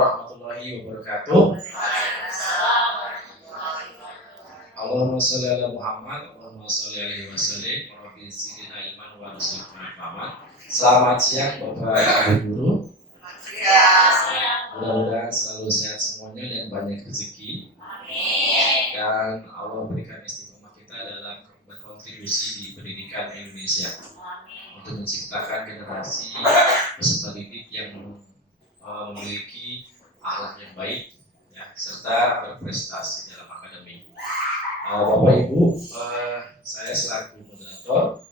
warahmatullahi wabarakatuh. Allahumma sholli ala Muhammad, Allahumma sholli alaihi wasallim, Rabbi zidna ilman wa rizqan aman. Selamat siang Bapak Ibu guru. Mudah-mudahan selalu sehat semuanya dan banyak rezeki. Dan Allah berikan istiqomah kita dalam berkontribusi di pendidikan Indonesia untuk menciptakan generasi peserta didik yang memiliki akhlak yang baik, ya, serta berprestasi dalam akademik. Bapak Ibu, saya selaku moderator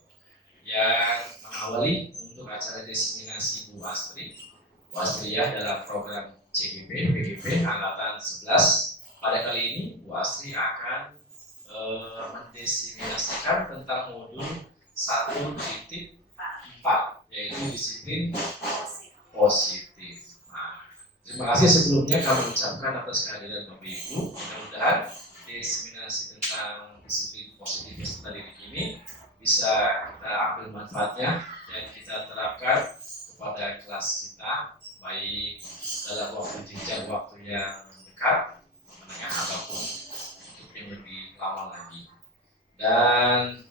yang mengawali untuk acara diseminasi Bu Astri, Bu Astriyah dalam program CGP PGP Angkatan 11. Pada kali ini Bu Astri akan mendiseminasikan tentang modul 1.4, yaitu disiplin positif. Terima kasih sebelumnya kami ucapkan atas kehadiran Bapak Ibu. Mudah-mudahan diseminasi tentang disiplin positif peserta didik ini bisa kita ambil manfaatnya dan kita terapkan kepada kelas kita, baik dalam waktu jenjang waktu yang dekat, menengah ataupun untuk yang lebih lama lagi. Dan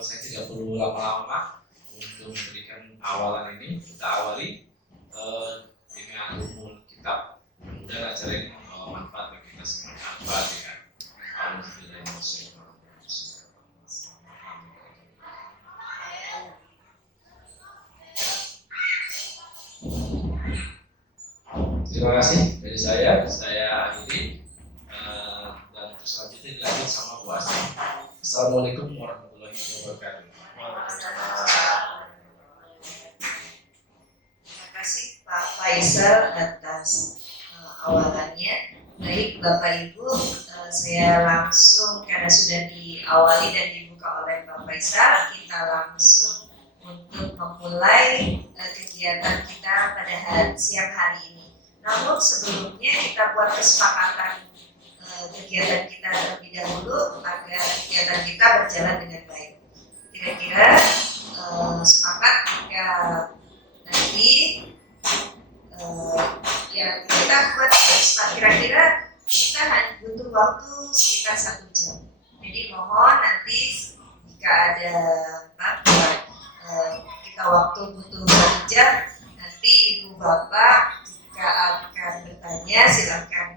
saya tidak perlu lama-lama untuk memberikan awalan ini. Kita awali dengan umul kitab. Mudah-mudahan acara ini membawa manfaat bagi kita semua. Al-Fatihah. Terima kasih dari saya akhiri, dan untuk selanjutnya dilanjut sama Bu Astri. Assalamualaikum warahmatullahi wabarakatuh. Terima kasih Pak Faisal atas awalannya. Baik Bapak Ibu, saya langsung karena sudah diawali dan dibuka oleh Pak Faisal, kita langsung untuk memulai kegiatan kita pada siang hari ini. Namun sebelumnya kita buat kesepakatan kegiatan kita terlebih dahulu agar kegiatan kita berjalan dengan baik. Kira-kira sepakat jika nanti ya kita buat kira-kira kita hanya butuh waktu sekitar 1 jam. Jadi mohon nanti jika ada kita waktu butuh 1 jam, nanti Ibu Bapak jika akan bertanya silakan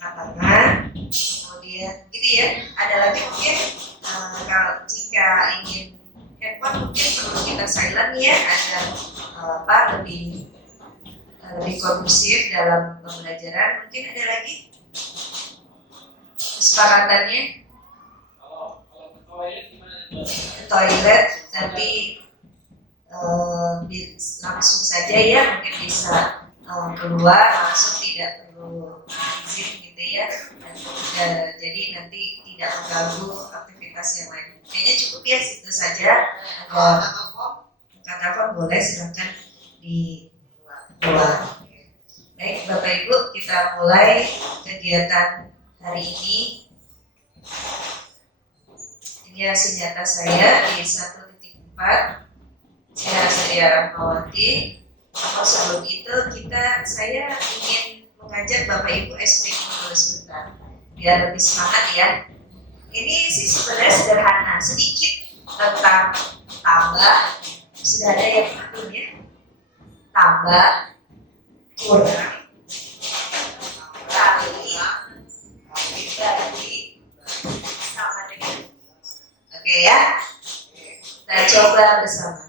angkat tangan. Kemudian gitu ya. Ada lagi mungkin kalau jika ingin handphone mungkin perlu kita silent ya agar lebih kondusif dalam pembelajaran. Mungkin ada lagi kesepakatannya. Toilet nanti langsung saja ya, mungkin bisa keluar langsung, tidak perlu izin gitu ya. Jadi nanti tidak mengganggu aktivitas yang lain. Kayaknya cukup ya, situ saja. Ada telepon boleh, silakan di luar. Baik Bapak Ibu, kita mulai kegiatan hari ini. Ini hasil nyata saya di 1.4. Saya Rahmawati. Sebelum itu saya ingin mengajak Bapak Ibu explain dulu sebentar biar lebih semangat ya. Ini sih sebenarnya sederhana, sedikit tentang tambah. Sudah ada yang belum ya? Tambah, kurang, kali, bagi, sama dengan. Oke ya? Kita coba bersama.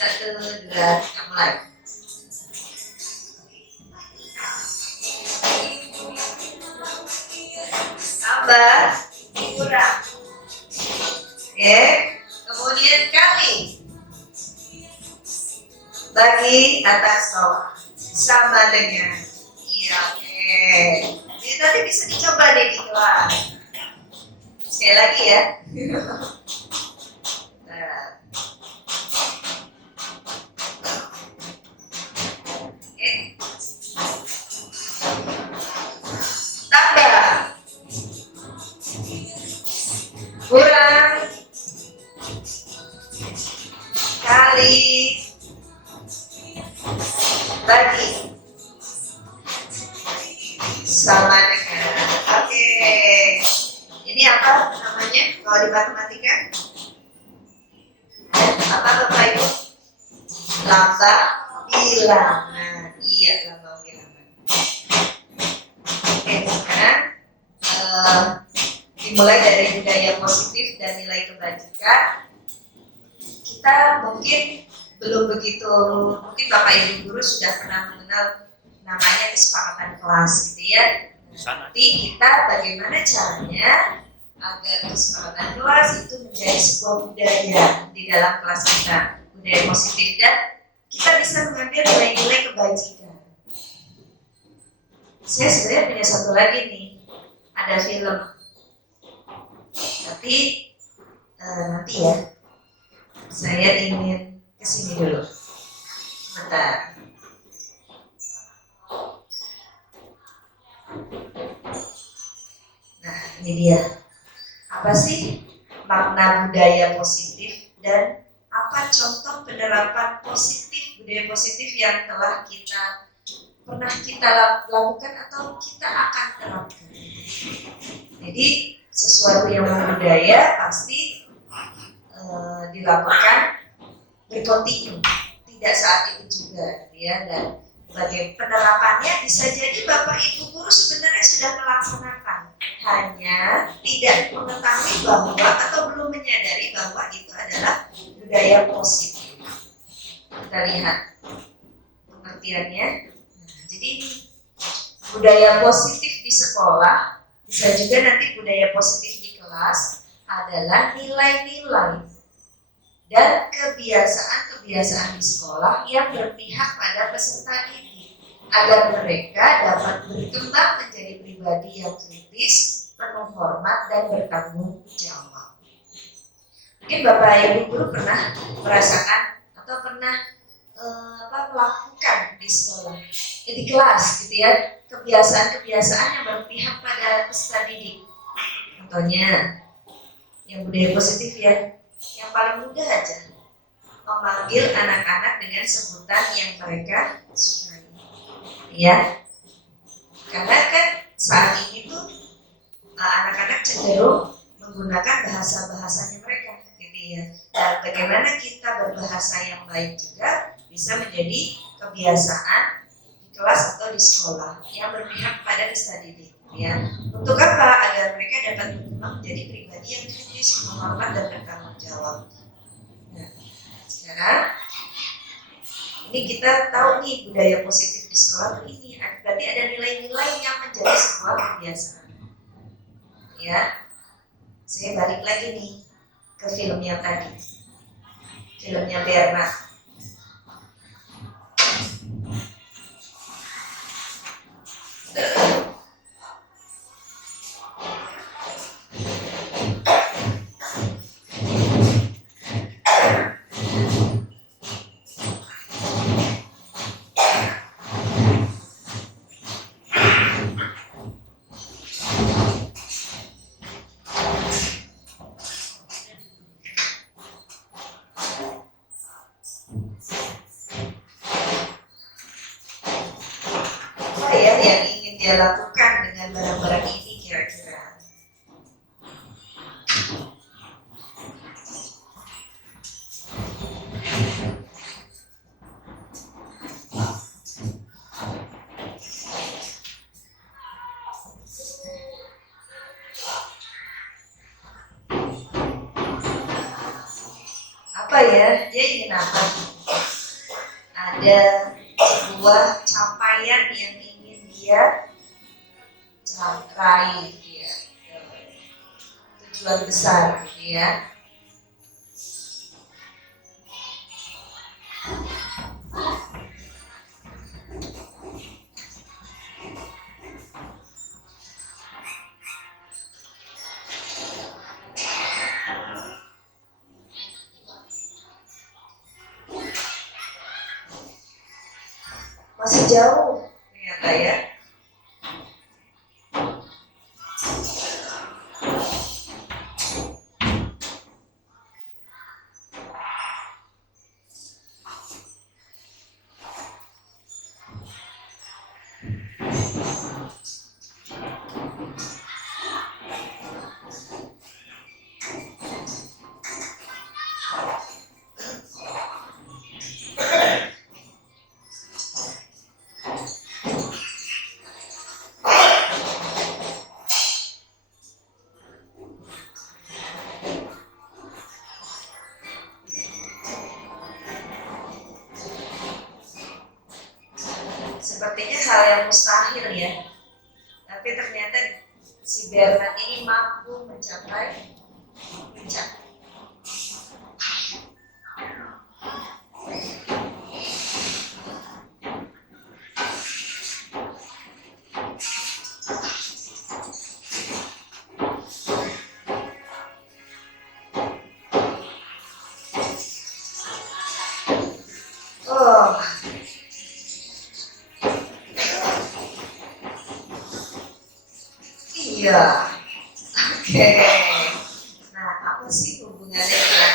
1, 2, mulai. Tambah, kurang. Oke, kemudian kali, bagi, atas bawah, sama dengan. Iya, oke. Ini tadi bisa dicoba deh di kelas. Sekali lagi ya. Tambah, kurang, kali, bagi. sama dengan. Oke. Ini apa namanya kalau di matematika? Apa Bapak Ibu? Lambang bilangan. Iya, lambang bilangan. Oke, sekarang dimulai dari budaya positif dan nilai kebajikan. Kita mungkin belum begitu, mungkin Bapak Ibu guru sudah pernah mengenal namanya kesepakatan kelas gitu ya. Nanti kita bagaimana caranya agar kesepakatan kelas itu menjadi sebuah budaya di dalam kelas kita, budaya positif, dan kita bisa mengambil nilai-nilai kebajikan. Saya sebenarnya punya satu lagi nih, ada film, tapi nanti ya, saya ingin kesini dulu, sebentar. Nah, ini dia. Apa sih makna budaya positif dan apa contoh penerapan positif, budaya positif yang telah pernah kita lakukan atau kita akan terapkan. Jadi sesuatu yang berbudaya pasti dilakukan berkontinu, tidak saat itu juga ya. Dan bagaimana penerapannya bisa jadi Bapak Ibu guru sebenarnya sudah melaksanakan, hanya tidak mengetahui bahwa atau belum menyadari bahwa itu adalah budaya positif. Kita lihat pengertiannya. Nah, jadi budaya positif di sekolah, bisa juga nanti budaya positif di kelas adalah nilai-nilai dan kebiasaan-kebiasaan di sekolah yang berpihak pada peserta didik agar mereka dapat berkembang menjadi pribadi yang kritis, penuh hormat, dan bertanggung jawab. Mungkin Bapak Ibu guru pernah merasakan atau pernah melakukan di sekolah, di kelas gitu ya, kebiasaan-kebiasaan yang berpihak pada peserta didik. Contohnya yang budaya positif ya, yang paling mudah aja, memanggil anak-anak dengan sebutan yang mereka sukai, ya. Karena kan saat ini tuh anak-anak cenderung menggunakan bahasa-bahasanya mereka, gitu ya. Dan bagaimana kita berbahasa yang baik juga bisa menjadi kebiasaan di kelas atau di sekolah yang berpihak pada peserta didik, ya. Untuk apa? Agar mereka dapat berkembang menjadi pribadi yang kritis, menghormat, dan bertanggung jawab. Nah, sekarang ini kita tahu nih budaya positif di sekolah tuh ini, berarti ada nilai-nilai yang menjadi sebuah kebiasaan. Ya, saya balik lagi nih ke filmnya tadi, filmnya Berna. Apa ya yang ingin dia lakukan dengan barang-barang ini kira-kira? Apa ya? Dia ingin apa? Ada sebuah capaian yang ingin dia capai, ya, tujuan besar, ya. Masih jauh ternyata ya. mustahil ya. Tapi ternyata si Bernard ini mampu mencapai puncak. Oh, iya. Oke. Nah, apa sih hubungannya dengan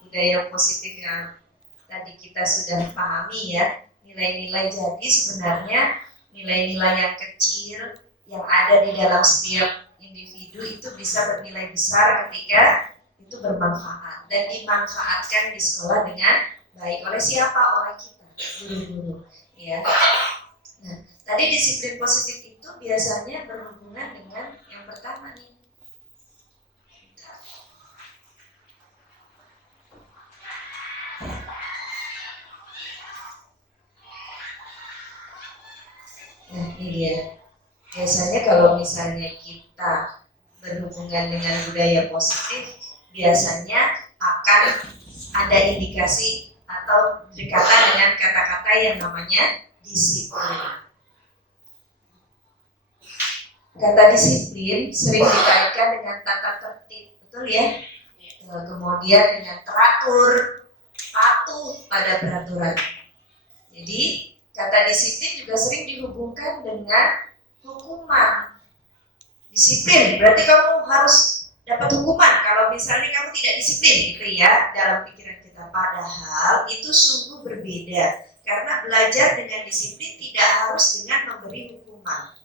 budaya positif yang tadi kita sudah pahami ya? Nilai-nilai, jadi sebenarnya nilai-nilai yang kecil yang ada di dalam setiap individu itu bisa bernilai besar ketika itu bermanfaat dan dimanfaatkan di sekolah dengan baik. Oleh siapa? Oleh kita, guru-guru. Ya. Nah, tadi disiplin positif itu biasanya berhubungan dengan yang pertama nih. Nah, ini dia. Biasanya kalau misalnya kita berhubungan dengan budaya positif, biasanya akan ada indikasi atau berdekatan dengan kata-kata yang namanya disiplin. Kata disiplin sering dikaitkan dengan tata tertib, betul ya? Kemudian dengan teratur, patuh pada peraturan. Jadi kata disiplin juga sering dihubungkan dengan hukuman. Disiplin berarti kamu harus dapat hukuman kalau misalnya kamu tidak disiplin, gitu ya, dalam pikiran kita. Padahal itu sungguh berbeda, karena belajar dengan disiplin tidak harus dengan memberi hukuman.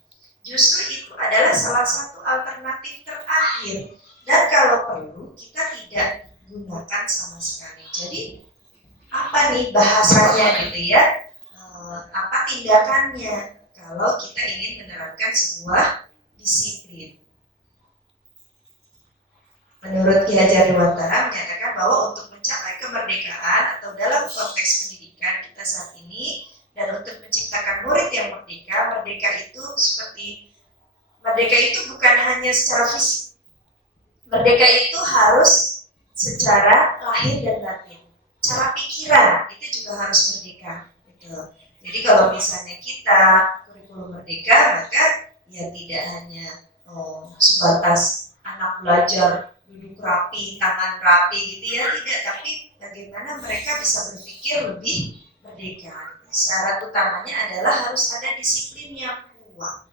Justru itu adalah salah satu alternatif terakhir, dan kalau perlu kita tidak gunakan sama sekali. Jadi apa nih bahasanya, gitu ya? Apa tindakannya kalau kita ingin menerapkan sebuah disiplin? Menurut Ki Hajar Dewantara menyatakan bahwa untuk mencapai kemerdekaan atau dalam konteks pendidikan kita saat ini, dan untuk menciptakan murid yang merdeka, merdeka itu bukan hanya secara fisik. Merdeka itu harus secara lahir dan batin. Cara pikiran itu juga harus merdeka, gitu. Jadi kalau misalnya kita kurikulum merdeka, maka ya tidak hanya sebatas anak belajar duduk rapi, tangan rapi, gitu ya, tidak. Tapi bagaimana mereka bisa berpikir lebih merdeka. Syarat utamanya adalah harus ada disiplin yang kuat.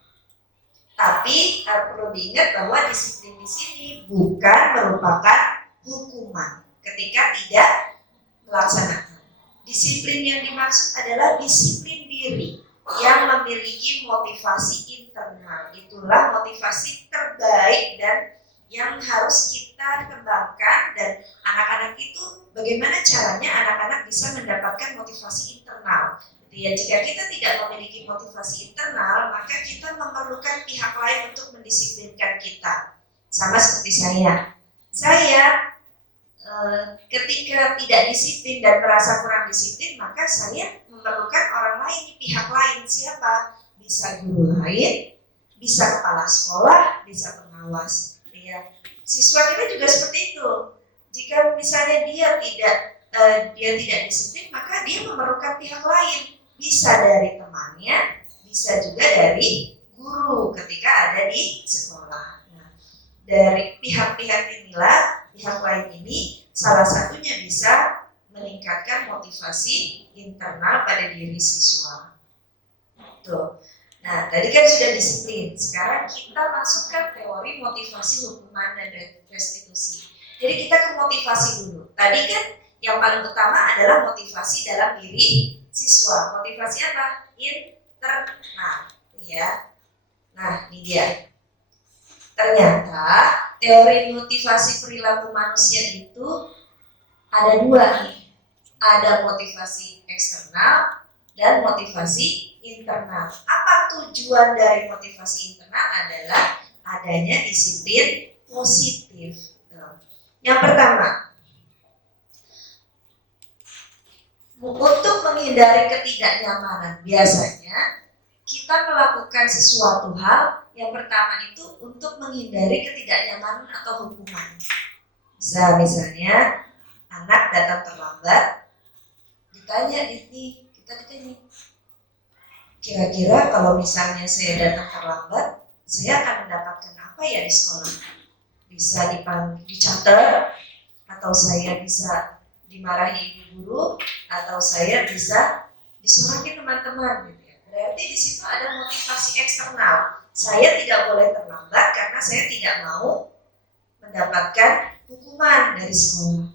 Tapi perlu diingat bahwa disiplin di sini bukan merupakan hukuman ketika tidak melaksanakan. Disiplin yang dimaksud adalah disiplin diri yang memiliki motivasi internal. Itulah motivasi terbaik dan yang harus kita kembangkan. Dan anak-anak itu, bagaimana caranya anak-anak bisa mendapatkan motivasi internal? Ya, jika kita tidak memiliki motivasi internal, maka kita memerlukan pihak lain untuk mendisiplinkan kita. Sama seperti saya ketika tidak disiplin dan merasa kurang disiplin, maka saya memerlukan orang lain, pihak lain. Siapa? Bisa guru lain, bisa kepala sekolah, bisa pengawas. Ya. Siswa kita juga seperti itu. Jika misalnya dia tidak disiplin, maka dia memerlukan pihak lain. Bisa dari temannya, bisa juga dari guru ketika ada di sekolah. Nah, dari pihak-pihak inilah, pihak lain ini salah satunya bisa meningkatkan motivasi internal pada diri siswa. Tuh. Nah, tadi kan sudah disiplin. Sekarang kita masukkan teori motivasi hukuman dan restitusi. Jadi kita ke motivasi dulu. Tadi kan yang paling utama adalah motivasi dalam diri siswa. Motivasi apa? Internal, ya. Nah, ini dia. Ternyata teori motivasi perilaku manusia itu ada dua nih. Ada motivasi eksternal dan motivasi internal. Apa tujuan dari motivasi internal? Adalah adanya disiplin positif. Yang pertama, untuk menghindari ketidaknyamanan, biasanya kita melakukan sesuatu hal yang pertama itu untuk menghindari ketidaknyamanan atau hukuman. Misalnya anak datang terlambat, ditanya kita ditanya, kira-kira kalau misalnya saya datang terlambat, saya akan mendapatkan apa ya di sekolah? Bisa dicatat, atau saya bisa dimarahi ibu guru, atau saya bisa disorakin teman-teman gitu ya. Berarti di situ ada motivasi eksternal. Saya tidak boleh terlambat karena saya tidak mau mendapatkan hukuman dari sekolah.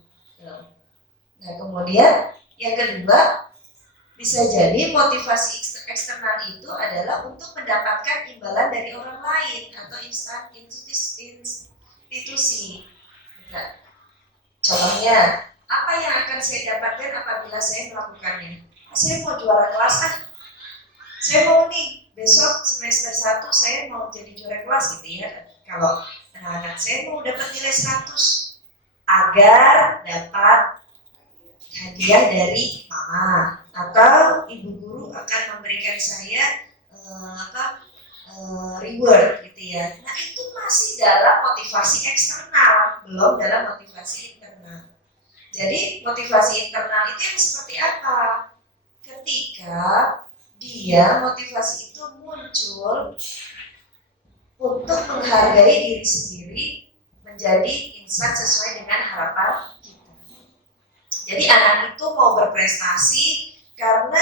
Nah, kemudian yang kedua, bisa jadi motivasi eksternal itu adalah untuk mendapatkan imbalan dari orang lain atau institusi. Nah, contohnya, apa yang akan saya dapatkan apabila saya melakukannya? Saya mau juara kelas, saya mau nih besok semester 1 saya mau jadi juara kelas gitu ya. Kalau anak-anak saya mau dapat nilai 100 agar dapat hadiah dari mama atau ibu guru akan memberikan saya reward gitu ya. Nah, itu masih dalam motivasi eksternal, belum dalam motivasi internal. Jadi motivasi internal itu yang seperti apa? Ketika dia motivasi itu muncul untuk menghargai diri sendiri, menjadi insan sesuai dengan harapan kita. Jadi anak itu mau berprestasi karena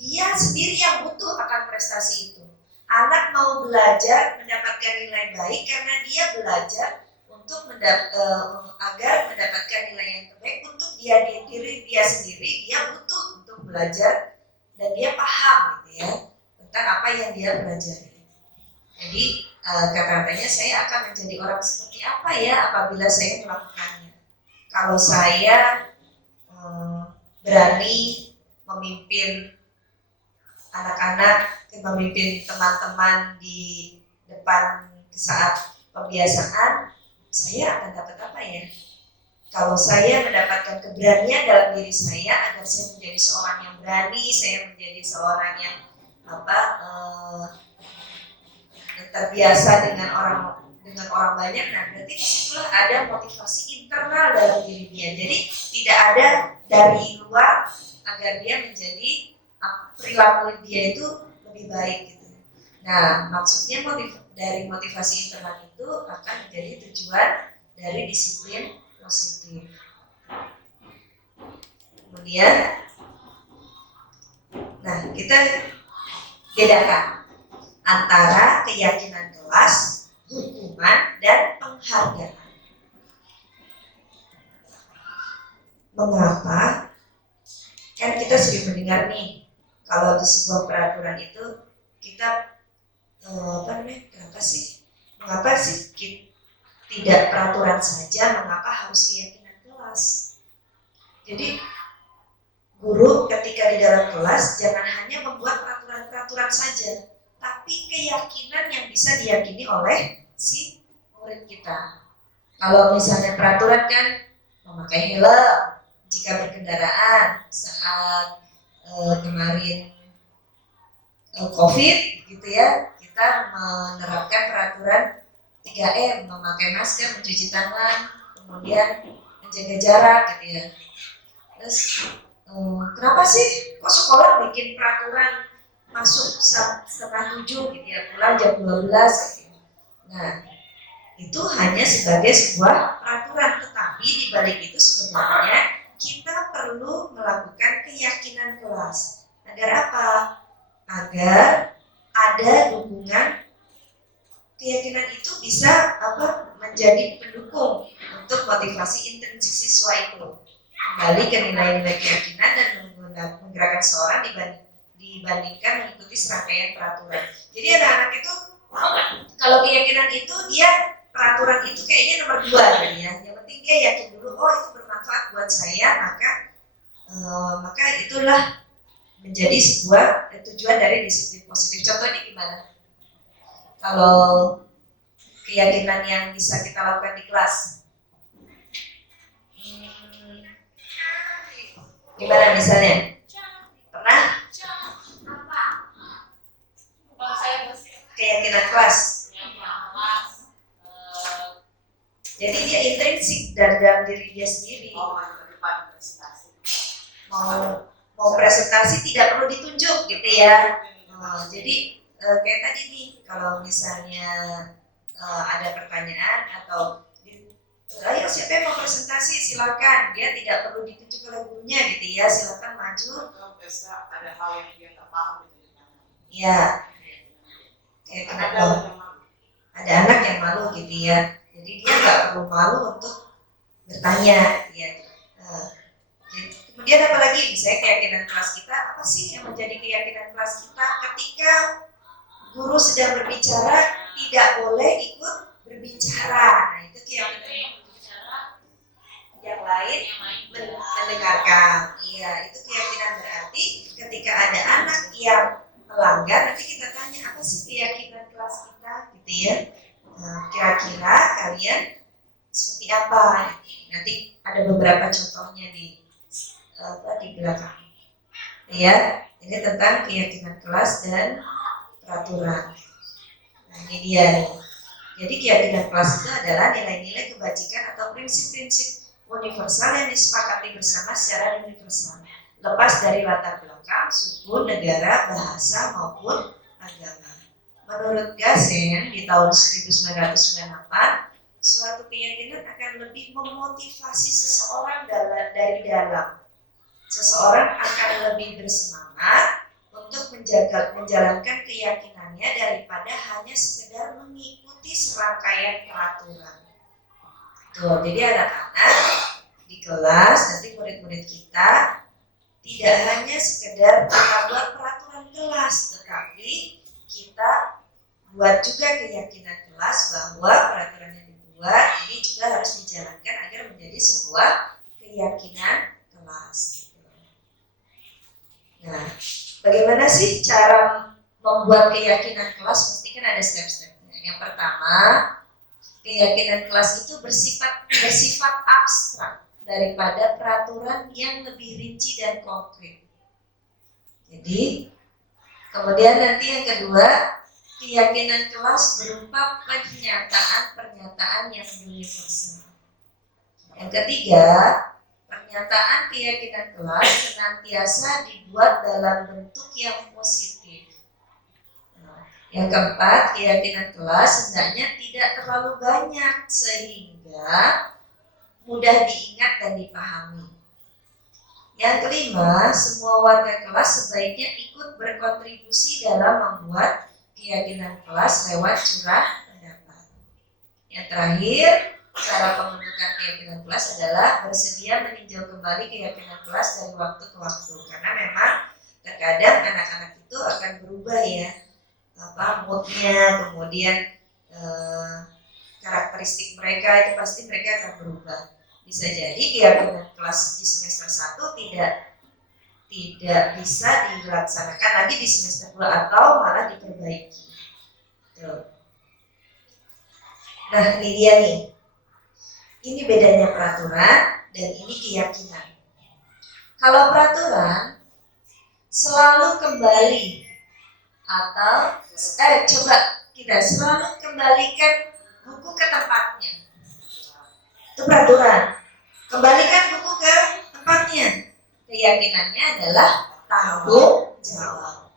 dia sendiri yang butuh akan prestasi itu. Anak mau belajar mendapatkan nilai baik karena dia belajar untuk agar mendapatkan nilai yang terbaik untuk diri dia sendiri. Dia butuh untuk belajar dan dia paham gitu ya tentang apa yang dia pelajari. Jadi kata-katanya saya akan menjadi orang seperti apa ya apabila saya melakukannya. Kalau saya berani memimpin anak-anak, memimpin teman-teman di depan saat pembiasaan, saya akan dapat apa ya? Kalau saya mendapatkan keberanian dalam diri saya agar saya menjadi seorang yang berani, saya menjadi seorang yang terbiasa dengan orang banyak, nah berarti disitulah ada motivasi internal dalam diri dia. Jadi tidak ada dari luar agar dia menjadi perilaku dia itu lebih baik gitu. Nah, maksudnya dari motivasi internal itu akan menjadi tujuan dari disiplin positif. Kemudian, nah kita bedakan antara keyakinan kelas, hukuman, dan penghargaan. Mengapa? Kan kita sering mendengar nih, kalau di sebuah peraturan itu kita kenapa sih? Mengapa sih tidak peraturan saja? Mengapa harus keyakinan kelas? Jadi guru ketika di dalam kelas jangan hanya membuat peraturan-peraturan saja, tapi keyakinan yang bisa diyakini oleh si murid kita. Kalau misalnya peraturan kan memakai helm jika berkendaraan saat kemarin COVID gitu ya, kita menerapkan peraturan 3M, memakai masker, mencuci tangan, kemudian menjaga jarak gitu ya. Terus kenapa sih kok sekolah bikin peraturan masuk 6:30 gitu ya, pulang jam 12 gitu. Nah, itu hanya sebagai sebuah peraturan, tetapi di balik itu sebenarnya kita perlu melakukan keyakinan kelas. Agar apa? Agar ada hubungan keyakinan itu bisa menjadi pendukung untuk motivasi intrinsik siswa itu. Kembali ke nilai-nilai keyakinan dan menggerakkan seorang dibandingkan mengikuti serangkaian peraturan. Jadi anak-anak itu kalau keyakinan itu dia peraturan itu kayaknya nomor 2 ya. Yang penting dia yakin dulu, oh itu bermanfaat buat saya, maka itulah menjadi sebuah tujuan dari disiplin positif. Contohnya gimana? Kalau keyakinan yang bisa kita lakukan di kelas, gimana misalnya? Pernah? keyakinan kelas. Jadi dia intrinsik dalam diri dia sendiri. Mau presentasi tidak perlu ditunjuk gitu ya. Jadi kayak tadi nih, kalau misalnya ada pertanyaan atau ayo siapa yang mau presentasi silakan, dia tidak perlu ditunjuk oleh gurunya gitu ya, silakan maju. Ada hal yang dia nggak paham gitu. Ya, kayak kenapa? Ada anak yang malu gitu ya, jadi dia nggak perlu malu untuk bertanya ya. Kemudian apalagi misalnya keyakinan kelas kita, apa sih yang menjadi keyakinan kelas kita ketika guru sedang berbicara tidak boleh ikut berbicara. Nah itu keyakinan yang lain mendengarkan. Iya, itu keyakinan berarti ketika ada anak yang melanggar, nanti kita tanya apa sih keyakinan kelas kita gitu ya. Nah, kira-kira kalian seperti apa? Nanti ada beberapa contohnya di belakang. Ya, ini tentang keyakinan kelas dan peraturan. Nah, ini dia nih. Jadi keyakinan kelas itu adalah nilai-nilai kebajikan atau prinsip-prinsip universal yang disepakati bersama secara universal, lepas dari latar belakang, suku, negara, bahasa maupun agama. Menurut Gassen di tahun 1998, suatu keyakinan akan lebih memotivasi seseorang dari dalam. Seseorang akan lebih bersemangat untuk menjalankan keyakinannya daripada hanya sekedar mengikuti serangkaian peraturan. Tuh, jadi anak-anak di kelas, nanti murid-murid kita tidak hanya sekedar buat peraturan kelas, tetapi kita buat juga keyakinan kelas bahwa peraturan yang dibuat ini juga harus dijalankan agar menjadi sebuah keyakinan kelas. Nah, bagaimana sih cara membuat keyakinan kelas? Pasti kan ada step-stepnya. Yang pertama, keyakinan kelas itu bersifat abstrak daripada peraturan yang lebih rinci dan konkret. Jadi, kemudian nanti yang kedua, keyakinan kelas berupa pernyataan yang universal. Yang ketiga, pernyataan keyakinan kelas senantiasa dibuat dalam bentuk yang positif. Yang keempat, keyakinan kelas hendaknya tidak terlalu banyak sehingga mudah diingat dan dipahami. Yang kelima, semua warga kelas sebaiknya ikut berkontribusi dalam membuat keyakinan kelas lewat curah pendapat. Yang terakhir, cara pembentukan keyakinan kelas adalah bersedia meninjau kembali keyakinan kelas dari waktu ke waktu, karena memang terkadang anak-anak itu akan berubah ya, moodnya, kemudian karakteristik mereka itu pasti mereka akan berubah. Bisa jadi keyakinan kelas di semester 1 tidak bisa dilaksanakan lagi di semester 2 atau malah diperbaiki. Tuh. Nah ini dia nih. Ini bedanya peraturan dan ini keyakinan. Kalau peraturan selalu kembali atau coba kita selalu kembalikan buku ke tempatnya. Itu peraturan. Kembalikan buku ke tempatnya. Keyakinannya adalah tanggung jawab.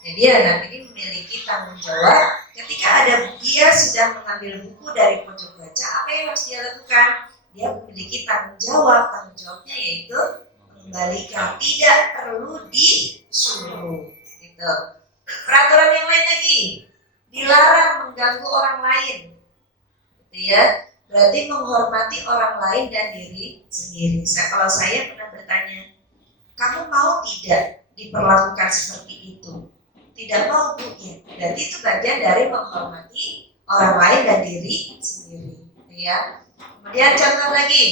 Jadi anak ini memiliki tanggung jawab. Ketika dia sudah mengambil buku dari pojok baca, apa yang harus dia lakukan? Dia memiliki tanggung jawab. Tanggung jawabnya yaitu mengembalikan, tidak perlu disuruh. Gitu. Peraturan yang lain lagi, dilarang mengganggu orang lain. Gitu ya. Berarti menghormati orang lain dan diri sendiri. Kalau saya pernah bertanya, kamu mau tidak diperlakukan seperti itu? Tidak mau, Bu, ya. Berarti itu bagian dari menghormati orang lain dan diri sendiri, ya. Kemudian contoh lagi,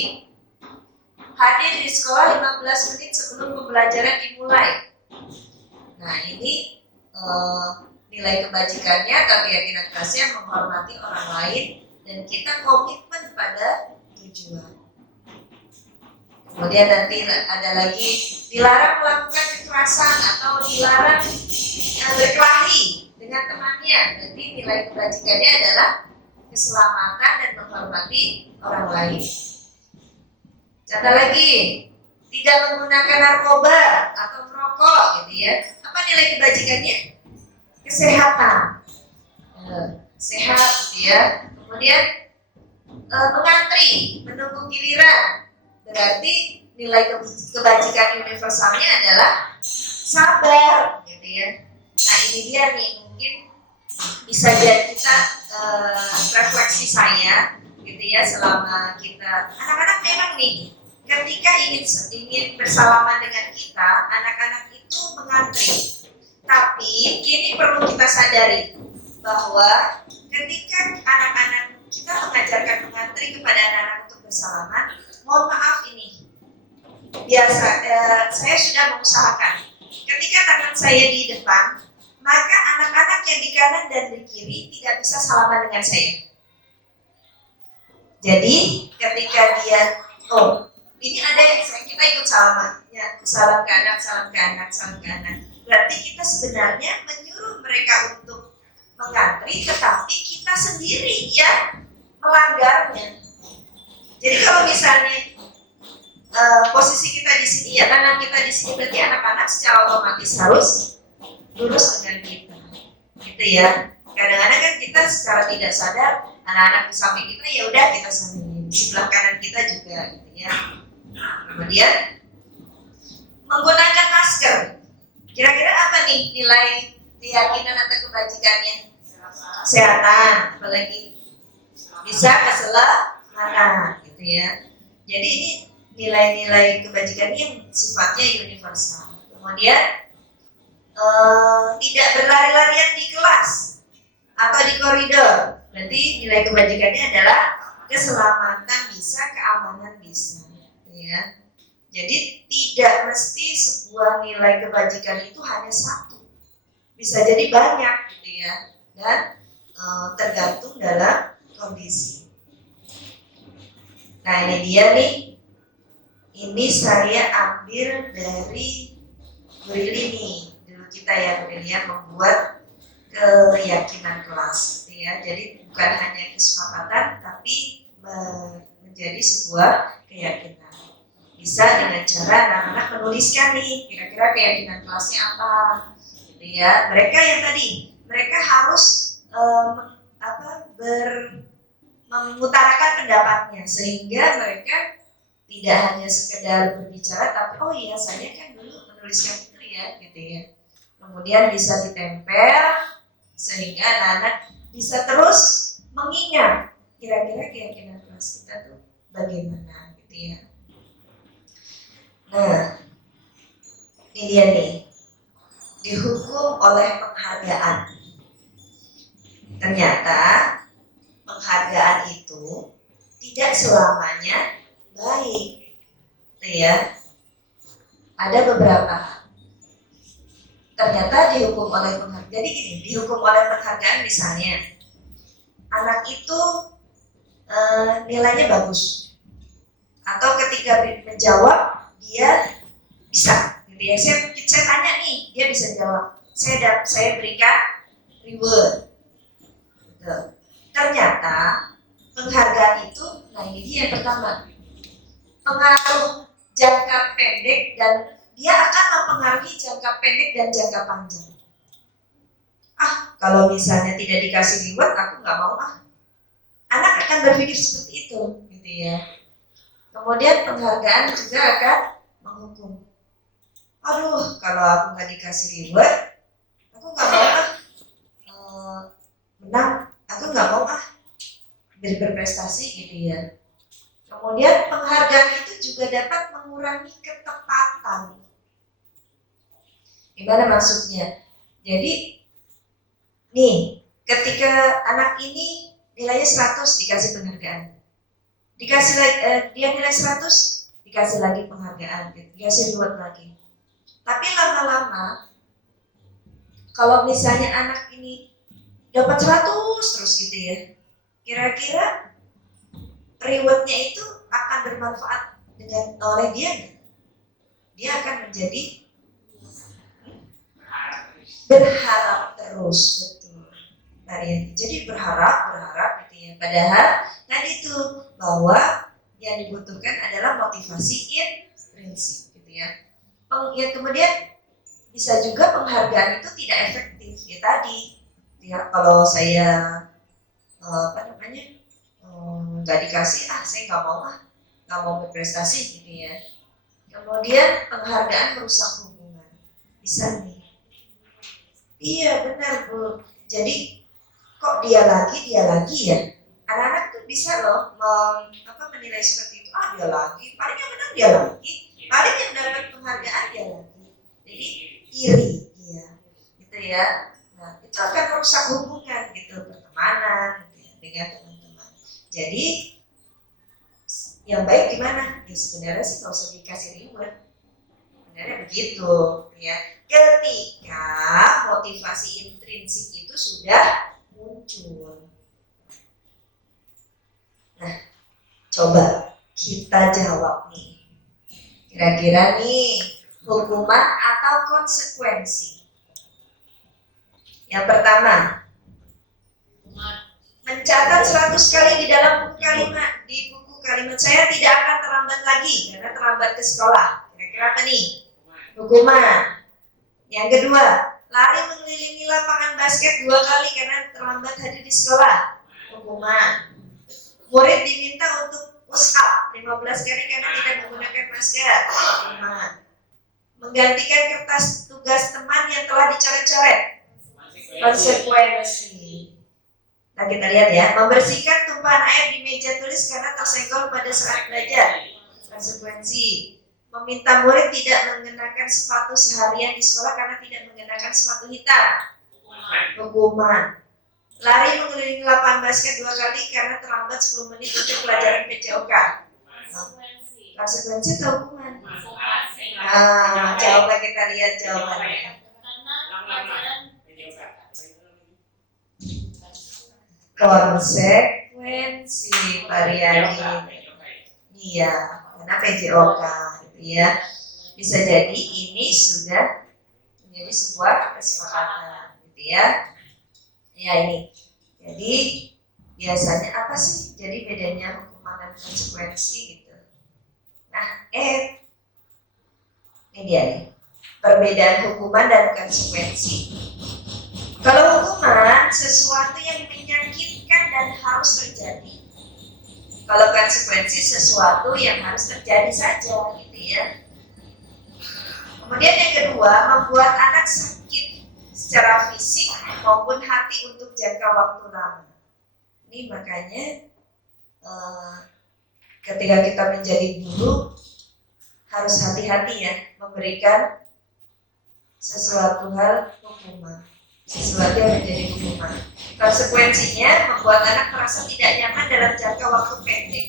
hadir di sekolah 15 menit sebelum pembelajaran dimulai. Nah ini nilai kebajikannya atau keyakinan kelasnya menghormati orang lain dan kita komitmen pada tujuan. Kemudian nanti ada lagi dilarang melakukan kekerasan atau dilarang berkelahi dengan temannya. Berarti nilai kebajikannya adalah keselamatan dan menghormati orang lain. Contoh lagi, tidak menggunakan narkoba atau merokok gitu ya. Apa nilai kebajikannya? Kesehatan. Sehat gitu ya. Kemudian mengantri, menunggu giliran. Berarti nilai kebajikan universalnya adalah sabar gitu ya. Nah ini dia nih, mungkin bisa jadi kita refleksi saya gitu ya, selama kita anak-anak memang nih ketika ingin bersalaman dengan kita, anak-anak itu mengantri. Tapi ini perlu kita sadari bahwa ketika anak-anak kita mengajarkan mengantri kepada anak-anak untuk bersalaman, mohon maaf ini biasa, saya sudah mengusahakan ketika tangan saya di depan, maka anak-anak yang di kanan dan di kiri tidak bisa salaman dengan saya. Jadi ketika dia, ini ada kita ikut salaman, ya, salam ke anak, salam ke anak, salam ke anak. Berarti kita sebenarnya menyuruh mereka untuk mengantri, tetapi kita sendiri yang melanggarnya. Jadi kalau misalnya posisi kita di sini, ya kanan kita di sini, berarti anak-anak secara otomatis harus lurus dengan kita, gitu ya. Kadang-kadang kan kita secara tidak sadar anak-anak di samping kita, ya udah kita sampingin, di sebelah kanan kita juga, gitu ya. Kemudian menggunakan masker, kira-kira apa nih nilai keyakinan atau kebajikannya? Kesehatan, apalagi bisa keselamatan, gitu ya. Jadi ini nilai-nilai kebajikan yang sifatnya universal. Kemudian tidak berlari-larian di kelas atau di koridor. Berarti nilai kebajikannya adalah keselamatan bisa, keamanan bisa. Ya. Jadi tidak mesti sebuah nilai kebajikan itu hanya satu, bisa jadi banyak, gitu ya. Dan tergantung dalam kondisi. Nah ini dia nih. Ini saya ambil dari Brili nih, dulu kita ya Brili ya, membuat keyakinan kelas, gitu ya. Jadi bukan hanya kesepakatan, tapi menjadi sebuah keyakinan. Bisa dengan cara anak-anak menuliskan nih, kira-kira keyakinan kelasnya apa, gitu ya. Mereka yang tadi, mereka harus mengutarakan pendapatnya, sehingga mereka tidak hanya sekedar berbicara, tapi oh iya saya kan dulu menuliskan itu ya, gitu ya. Kemudian bisa ditempel sehingga anak-anak bisa terus mengingat kira-kira keyakinan kelas kita tuh bagaimana, gitu ya. Nah, ini dia nih, dihukum oleh penghargaan. Ternyata penghargaan itu tidak selamanya baik, ya. Ada beberapa. Ternyata dihukum oleh penghargaan. Jadi gini, dihukum oleh penghargaan misalnya, anak itu nilainya bagus, atau ketika menjawab dia bisa, gitu ya. Saya tanya nih, dia bisa jawab. Saya berikan reward. Gitu. Ternyata penghargaan itu, nah ini dia yang pertama. Pengaruh jangka pendek, dan dia akan mempengaruhi jangka pendek dan jangka panjang. Kalau misalnya tidak dikasih reward, aku nggak mau Anak akan berpikir seperti itu, gitu ya. Kemudian penghargaan juga akan menghukum. Kalau aku nggak dikasih reward, aku nggak mau menang, aku nggak mau berprestasi, gitu ya. Kemudian penghargaan itu juga dapat mengurangi ketepatan. Gimana maksudnya? Jadi nih, ketika anak ini nilainya 100 dikasih penghargaan, dikasih dia nilai 100 dikasih lagi penghargaan, dikasih reward lagi. Tapi lama-lama kalau misalnya anak ini dapat 100 terus, gitu ya, kira-kira rewardnya itu akan bermanfaat oleh dia nggak? Dia akan menjadi berharap terus, betul. Marianti. Jadi berharap gitu ya. Padahal tadi tuh bahwa yang dibutuhkan adalah motivasi intrinsik gitu ya. Ya kemudian bisa juga penghargaan itu tidak efektif ya tadi. Ya kalau saya nggak dikasih, saya nggak mau berprestasi gitu ya. Kemudian penghargaan merusak hubungan, bisa nih. Iya benar Bu. Jadi kok dia lagi ya. Anak-anak tuh bisa loh menilai seperti itu. Dia lagi, paling yang menang dia lagi, paling yang dapat penghargaan dia lagi. Jadi iri, ya, gitu ya. Nah itu akan merusak hubungan gitu, pertemanan gitu ya, dengan teman-teman. Jadi yang baik gimana? Ya sebenarnya sih nggak usah dikasih reward. Sebenarnya begitu, ya. Ketika motivasi intrinsik itu sudah muncul. Nah, coba kita jawab nih. Kira-kira nih hukuman atau konsekuensi? Yang pertama, mencatat 100 kali di dalam buku kalimat saya tidak akan terlambat lagi karena terlambat ke sekolah. Kira-kira apa nih? Hukuman. Yang kedua, lari mengelilingi lapangan basket 2 kali karena terlambat hadir di sekolah. Hukuman. Murid diminta untuk push up 15 kali karena tidak menggunakan masker. Hukuman. Menggantikan kertas tugas teman yang telah dicoret-coret. Konsekuensi. Nah kita lihat ya, membersihkan tumpahan air di meja tulis karena tersenggol pada saat belajar. Konsekuensi. Meminta murid tidak mengenakan sepatu seharian di sekolah karena tidak mengenakan sepatu hitam. Hukuman. Lari mengelilingi lapangan basket 2 kali karena terlambat 10 menit untuk pelajaran PCOK. Konsekuensi atau hukuman? Coba kita lihat jawabannya. Konsekuensi variasi. Iya, karena PJOK gitu ya. Bisa jadi ini sudah menjadi sebuah kesepakatan gitu ya. Ya ini. Jadi biasanya apa sih jadi bedanya hukuman dan konsekuensi gitu. Nah, ini dia nih. Perbedaan hukuman dan konsekuensi. Kalau hukuman sesuatu yang menyakitkan dan harus terjadi. Kalau konsekuensi sesuatu yang harus terjadi saja gitu ya. Kemudian yang kedua, membuat anak sakit secara fisik maupun hati untuk jangka waktu lama. Ini makanya ketika kita menjadi guru harus hati-hati ya memberikan sesuatu hal hukuman. Sesuatu yang menjadi hukuman. Konsekuensinya membuat anak merasa tidak nyaman dalam jangka waktu pendek.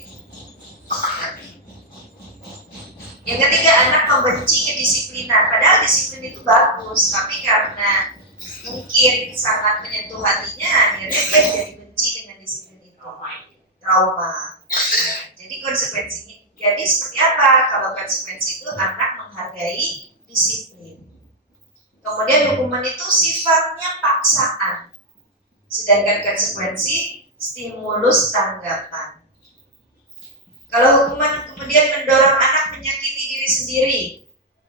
Yang ketiga, anak membenci kedisiplinan. Padahal disiplin itu bagus, tapi karena mungkin sangat menyentuh hatinya, akhirnya dia jadi benci dengan disiplin itu. Trauma. Jadi konsekuensinya, jadi seperti apa? Kalau konsekuensi itu anak menghargai disiplin. Kemudian hukuman itu sifatnya paksaan. Sedangkan konsekuensi stimulus tanggapan. Kalau hukuman kemudian mendorong anak menyakiti diri sendiri.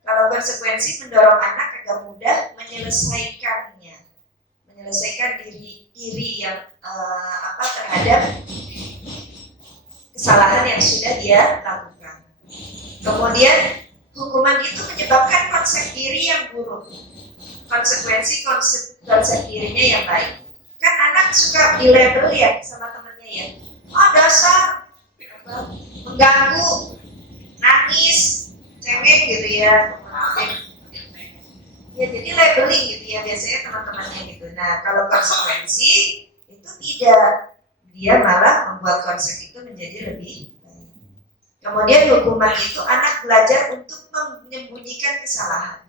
Kalau konsekuensi mendorong anak agar mudah menyelesaikannya. Menyelesaikan diri yang terhadap kesalahan yang sudah dia lakukan. Kemudian hukuman itu menyebabkan konsep diri yang buruk. Konsekuensi konsep dirinya yang baik. Kan anak suka di label ya sama temannya ya. Dasar mengganggu, nangis, cengeng gitu ya. Ya jadi labeling gitu ya biasanya teman-temannya gitu. Nah kalau konsekuensi itu tidak, dia malah membuat konsep itu menjadi lebih baik. Kemudian hukuman itu anak belajar untuk menyembunyikan kesalahan.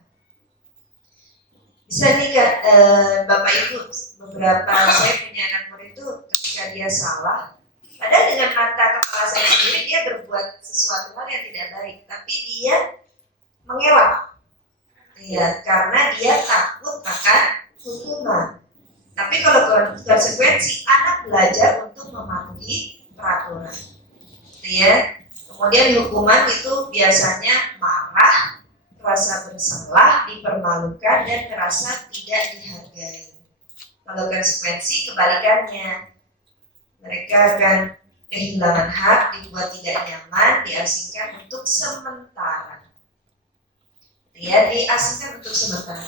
Bisa nih Bapak Ibu, beberapa saya punya anak murid itu ketika dia salah, padahal dengan mata kepala saya sendiri dia berbuat sesuatu hal yang tidak baik, tapi dia mengelak, ya karena dia takut akan hukuman. Tapi kalau konsekuensi, anak belajar untuk mematuhi peraturan. Ya. Kemudian hukuman itu biasanya marah, rasa bersalah, dipermalukan, dan merasa tidak dihargai. Kalau konsekuensi kebalikannya, mereka akan kehilangan hak, dibuat tidak nyaman, diasingkan untuk sementara. Ya, diasingkan untuk sementara.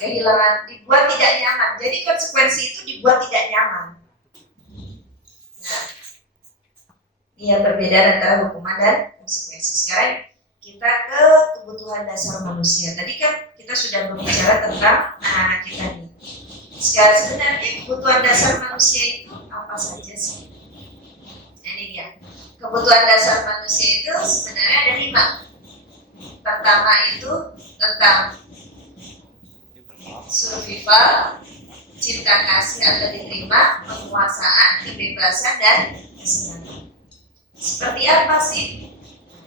Kehilangan, dibuat tidak nyaman. Jadi konsekuensi itu dibuat tidak nyaman. Nah, ini yang perbedaan antara hukuman dan konsekuensi. Sekarang kita ke kebutuhan dasar manusia. Tadi kan kita sudah berbicara tentang anak-anak kita nih. Sekarang sebenarnya kebutuhan dasar manusia itu apa saja sih? Nah, ini dia. Kebutuhan dasar manusia itu sebenarnya ada 5. Pertama itu tentang survival, cinta kasih atau diterima, penguasaan, kebebasan, dan kesenangan. Seperti apa sih?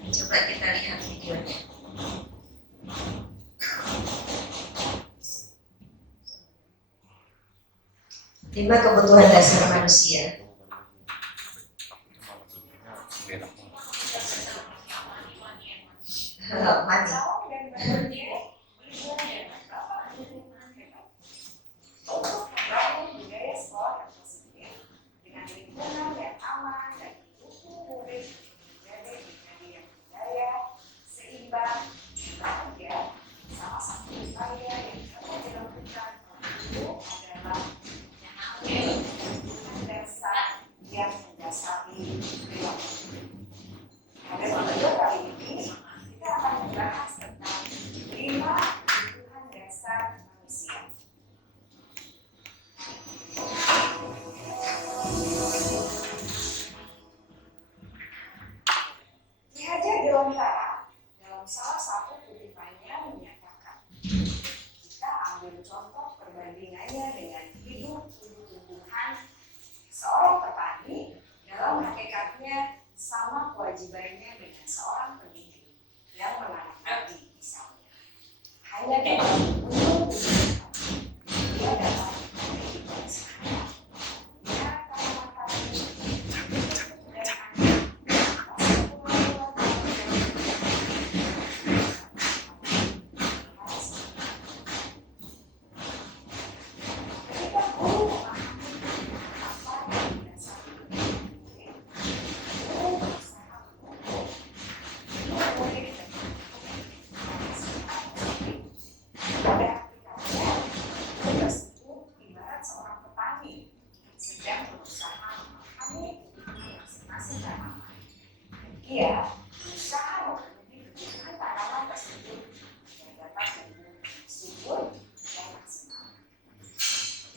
Coba kita lihat videonya. 5 kebutuhan dasar manusia. Mati. Dalam salah satu kutipannya menyatakan, kita ambil contoh perbandingannya dengan hidup tumbuh-tumbuhan. Seorang petani dalam hakikatnya sama kewajibannya dengan seorang pendidik yang menanam padi misalnya. Hanya dalam bentuk dia dapat memberikan sehat.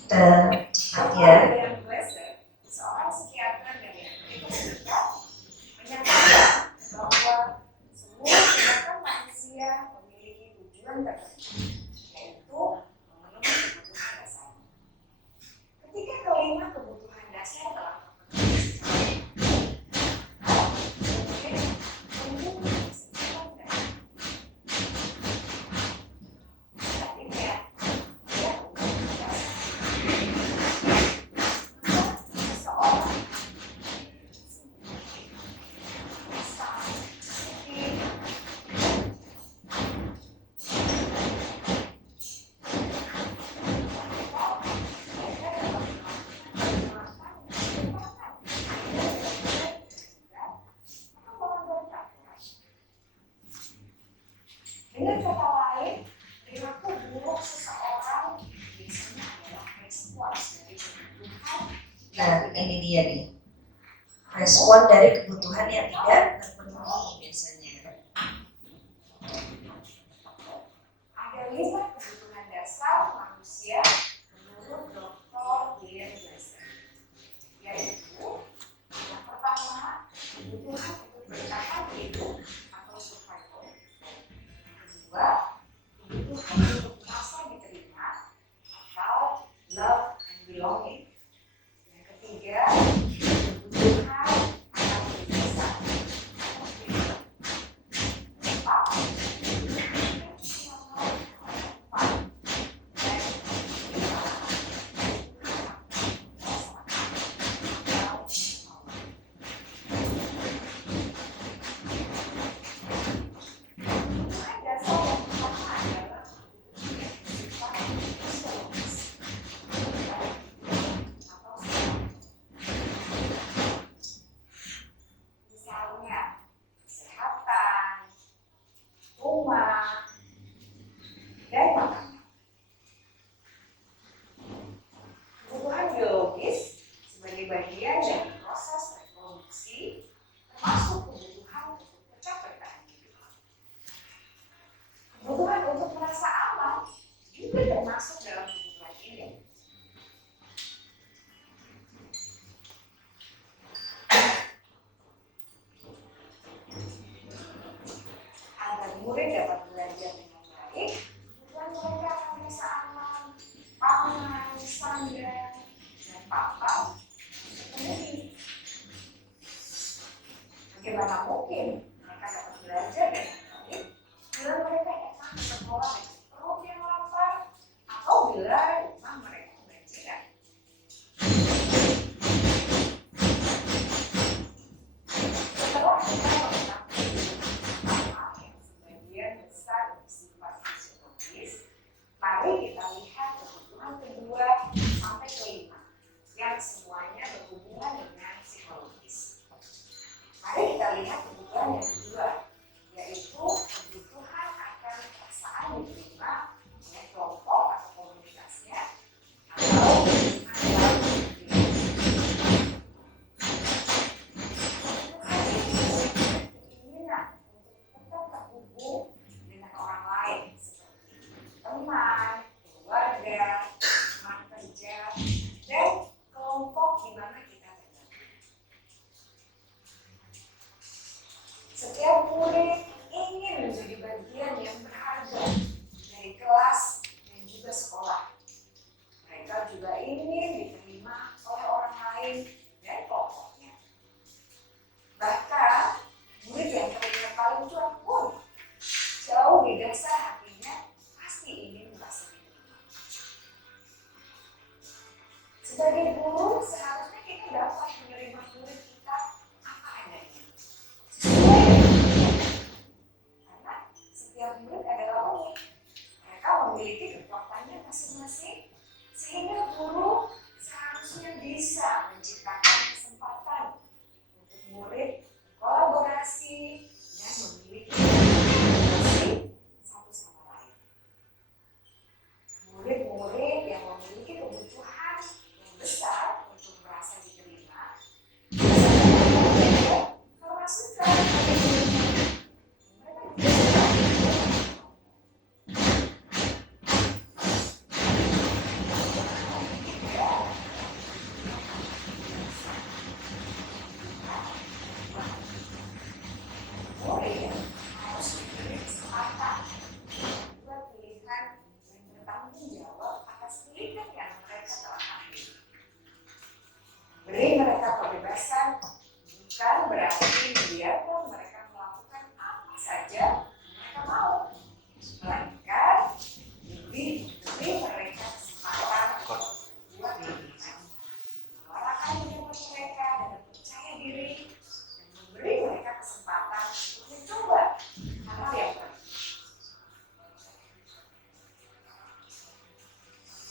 Cepat ya. Seorang psikiater dari Amerika Serikat menyatakan bahwa semua tindakan manusia memiliki tujuan tertentu, yaitu memenuhi kebutuhan dasar. Ketika kelima kebutuhan dasar telah dengan kata lain, perilaku buruk seseorang biasanya adalah respons dari kebutuhan. Nah, ini dia nih. Respon dari kebutuhan yang tidak terpenuhi biasanya. Ada 5 kebutuhan dasar manusia menurut Dr. Glenn Glaser, yaitu yang pertama, kebutuhan untuk bertahan hidup atau survival. Kedua, kebutuhan untuk merasa diterima atau love and belonging. Yang ketiga, kebutuhan akan kebebasan. Empat, kebutuhan emosional sebagai bagian dari proses reproduksi, termasuk kebutuhan untuk tercapai bertahan hidup. Kebutuhan untuk merasa aman juga termasuk dalam kebutuhan ini. Agar murid dapat belajar dengan baik, kebutuhan mereka akan merasa aman, pangan, sandang, dan papan terpenuhi. Bagaimana mungkin mereka dapat belajar dengan baik bila mereka datang ke sekolah dengan perut yang lapar atau bila rumah mereka kebanjiran? Setelah kita mengetahui kebutuhan yang sebagian besar bersifat fisiologis, mari kita lihat kebutuhan kedua sampai kelima yang semuanya berhubungan dengan psikologis. Mari kita lihat kebutuhan yang kedua, yaitu kebutuhan akan perasaan diterima oleh kelompok atau komunitasnya atau kebutuhan dalam diri. Kebutuhan ini adalah keinginan untuk tetap terhubung dengan orang lain seperti teman, keluarga, teman kerja, dan kelompok di mana kita tergabung. Setiap murid ingin menjadi bagian yang berharga dari kelas dan juga sekolah. Mereka juga ingin diterima oleh orang lain dan kelompoknya. Bahkan, murid yang terlihat paling cuek pun jauh di dasar hatinya pasti ingin merasa diterima. Sebagai guru, seharusnya kita dapat menerima murid kita apa adanya. Karena setiap murid adalah unik. Mereka memiliki kekuatannya masing-masing, sehingga guru seharusnya bisa menciptakan kesempatan untuk murid berkolaborasi dan memiliki komunikasi satu sama lain. Murid-murid yang memiliki kebutuhan yang besar untuk merasa diterima, biasanya termasuk dalam murid harus diberi kesempatan buat pilihan yang bertanggung jawab atas pilihan yang mereka telah ambil. Beri mereka kebebasan bukan berarti membiarkan mereka melakukan apa saja mereka mau, melainkan beri mereka kesempatan buat pilihan, menyuarakan pendapat mereka dengan percaya diri, dan memberi mereka kesempatan untuk mencoba hal yang baru.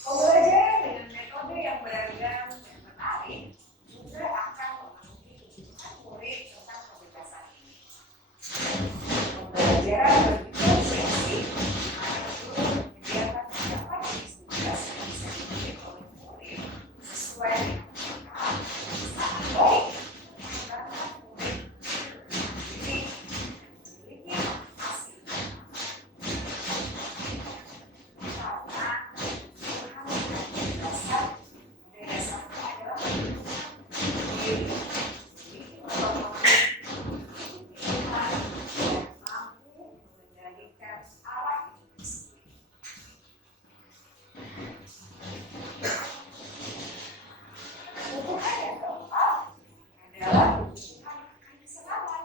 Pembelajaran dengan metode yang beragam dan menarik juga akan memenuhi kebutuhan murid tentang kebebasan ini. Pembelajaran berdiferensiasi akan guru menyediakan beberapa jenis tugas yang bisa dipilih oleh murid sesuai dengan mereka sangat baik karena murid diri memiliki motivasi. Karena kebutuhan dan kebebasan pada dasarnya adalah kebutuhan diri, memiliki otonomi, pilihan, dan mampu mengendalikan arah hidup sendiri. Kebutuhan yang keempat adalah kebutuhan akan kesenangan.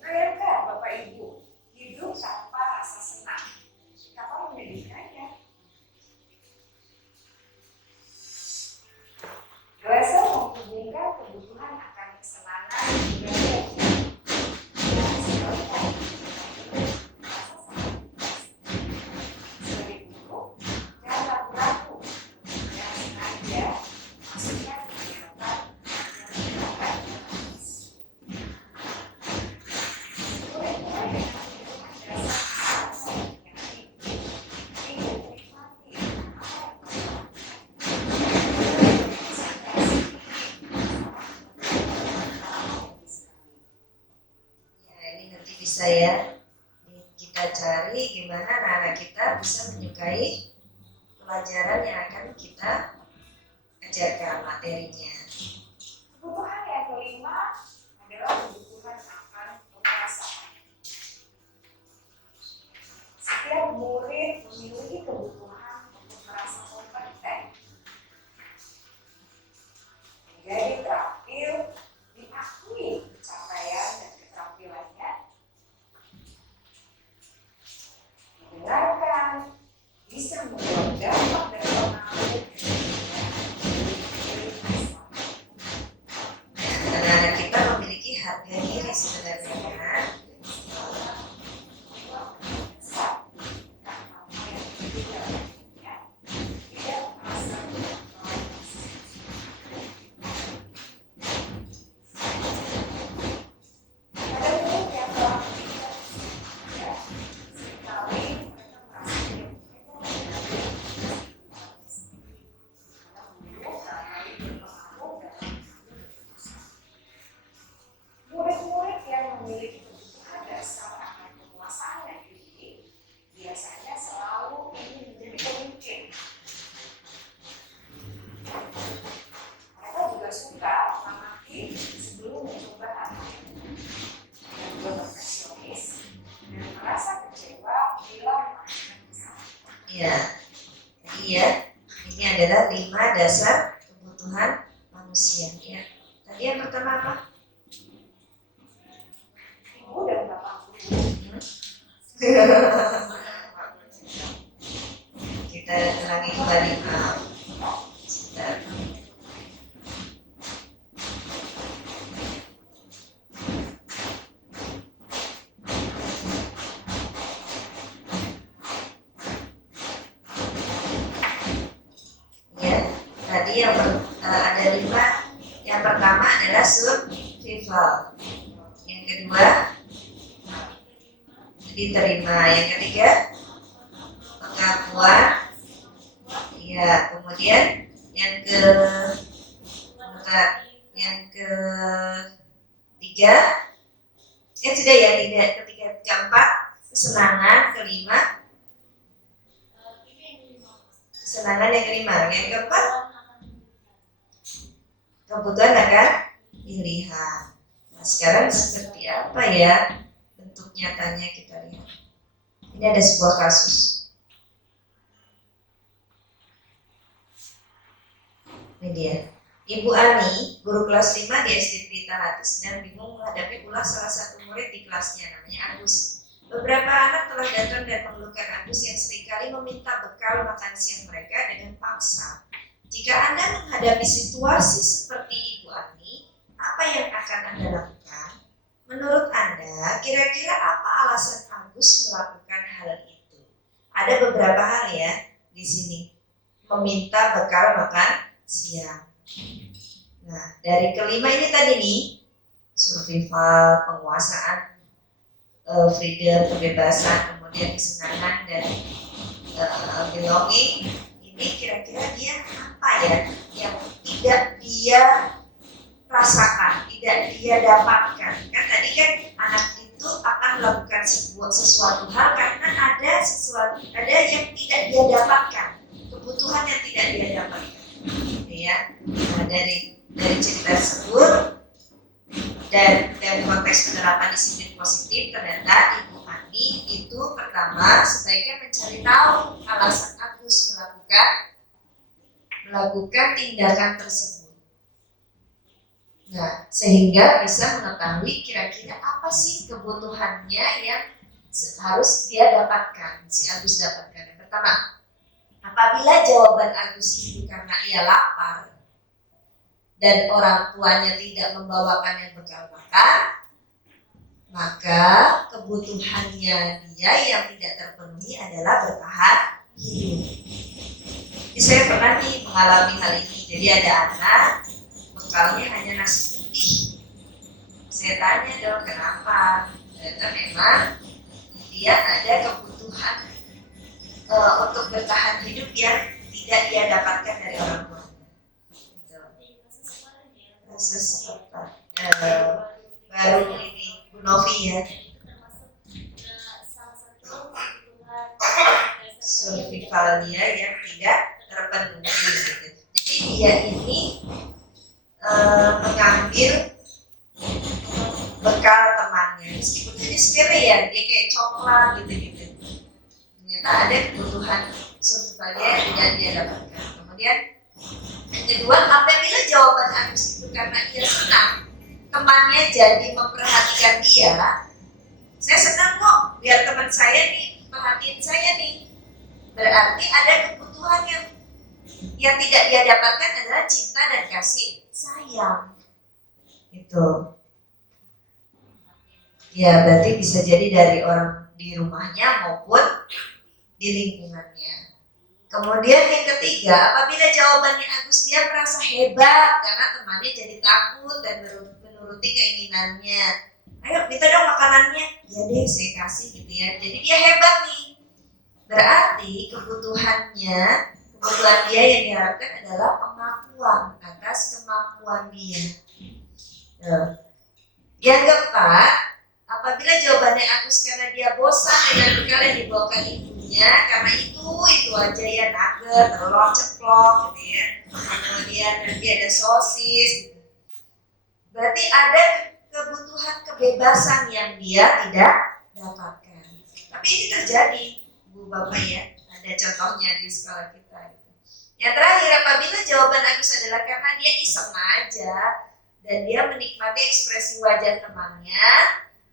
Bayangkan Bapak Ibu hidup tanpa rasa senang. Kapan menjadikannya? Glasser menghubungkan kebutuhan akan kesenangan dengan bahagia. Dan sekalian rasa sakit. Sebagai guru, jangan ragu-ragu dan sengaja masukkan kegiatan yang menyenangkan. Murid-murid dengan kebutuhan dasar kesenangan yang tinggi ingin menikmati apa yang mereka lakukan. Konsentrasi bisa ya kita cari gimana anak-anak kita bisa menyukai pelajaran yang akan kita ajarkan materinya. Kebutuhan yang kelima adalah kebutuhan akan perasaan. Setiap murid memiliki kebutuhan untuk merasa kompeten, menjadi terampil, diakui pencapaian dan keterampilannya, didengarkan, bisa membuat dampak dan pengaruh Anak-anak kita memiliki harga diri sebenarnya. Murid-murid yang memiliki kebutuhan dasar akan penguasaan yang tinggi biasanya selalu ingin menjadi pemimpin. Mereka juga suka mengamati sebelum mencoba hal baru. Mereka juga perfeksionis dan merasa kecewa bila melakukan kesalahan. Ya, jadi ya, ini adalah 5 dasar kebutuhan manusia. Ya. Tadi yang pertama apa? Ibu dan bapak guru. Kita ulangi kembali. Sebentar. Ya, tadi ada 5. Yang pertama adalah survival. Yang kedua diterima. Yang ketiga pengakuan. Ya, kemudian yang ketiga sudah ya, ketiga, keempat kesenangan, kelima kesenangan, yang kelima, yang keempat kebutuhan akan pilihan. Nah, sekarang seperti apa ya bentuk nyatanya, kita lihat. Ini ada sebuah kasus. Ini dia. Ibu Ani, guru kelas 5 di SD Pelita Hati, sedang bingung menghadapi ulah salah satu murid di kelasnya, namanya Agus. Beberapa anak telah datang dan mengeluhkan Agus yang seringkali meminta bekal makan siang mereka dengan paksa. Jika Anda menghadapi situasi seperti Ibu Ani, apa yang akan Anda lakukan? Menurut Anda, kira-kira apa alasan Agus melakukan hal itu? Ada beberapa hal ya di sini. Meminta bekal makan siang. Nah, dari kelima ini tadi nih, survival, penguasaan, freedom, kebebasan, kemudian kesenangan dan belonging. Ini kira-kira dia apa ya yang tidak dia rasakan, tidak dia dapatkan? Kan tadi kan anak itu akan melakukan sesuatu hal karena ada yang tidak dia dapatkan, kebutuhan yang tidak dia dapatkan. Ya, nah, dari cerita tersebut dan konteks penerapan disiplin positif, ternyata Ibu Ani itu pertama sebaiknya mencari tahu alasan Agus melakukan tindakan tersebut. Nah, sehingga bisa mengetahui kira-kira apa sih kebutuhannya yang harus dia dapatkan, si Agus dapatkan. Yang pertama, apabila jawaban Agus itu karena ia lapar dan orang tuanya tidak membawakannya bekal makan, maka kebutuhannya dia yang tidak terpenuhi adalah bertahan hidup. Jadi saya pernah mengalami hal ini. Jadi ada anak bekalnya hanya nasi putih. Saya tanya dong kenapa? Ternyata memang dia ada kebutuhan untuk bertahan hidup yang tidak dia dapatkan dari orang tua. Kasus baru ini Bu Novi ya. survival dia yang tidak terpenuhi gitu. Jadi dia ini mengambil bekal temannya meskipun ini sepele ya, dia kayak coklat gitu. Ternyata ada kebutuhan survival dia yang tidak dia dapatkan. Kemudian yang kedua, apabila jawaban Agus itu karena ia senang temannya jadi memperhatikan dia, saya senang kok biar teman saya nih perhatiin saya nih, berarti ada kebutuhan yang tidak dia dapatkan adalah cinta dan kasih sayang gitu. Ya berarti bisa jadi dari orang di rumahnya maupun di lingkungannya. Kemudian yang ketiga, apabila jawabannya Agus dia merasa hebat karena temannya jadi takut dan menuruti keinginannya. Ayo minta dong makanannya, ya deh saya kasih gitu ya. Jadi dia hebat nih. Berarti kebutuhan dia yang diharapkan adalah pengakuan atas kemampuan dia. Yang keempat, apabila jawabannya Agus karena dia bosan dengan bekal yang dibawakan ibunya, karena itu aja ya, nugget, telur ceplok gitu ya. Kemudian nanti ada sosis gitu. Berarti ada kebutuhan kebebasan yang dia tidak dapatkan. Tapi ini terjadi, Bu Bapak ya, ada contohnya di sekolah kita gitu. Yang terakhir, apabila jawaban Agus adalah karena dia iseng aja dan dia menikmati ekspresi wajah temannya,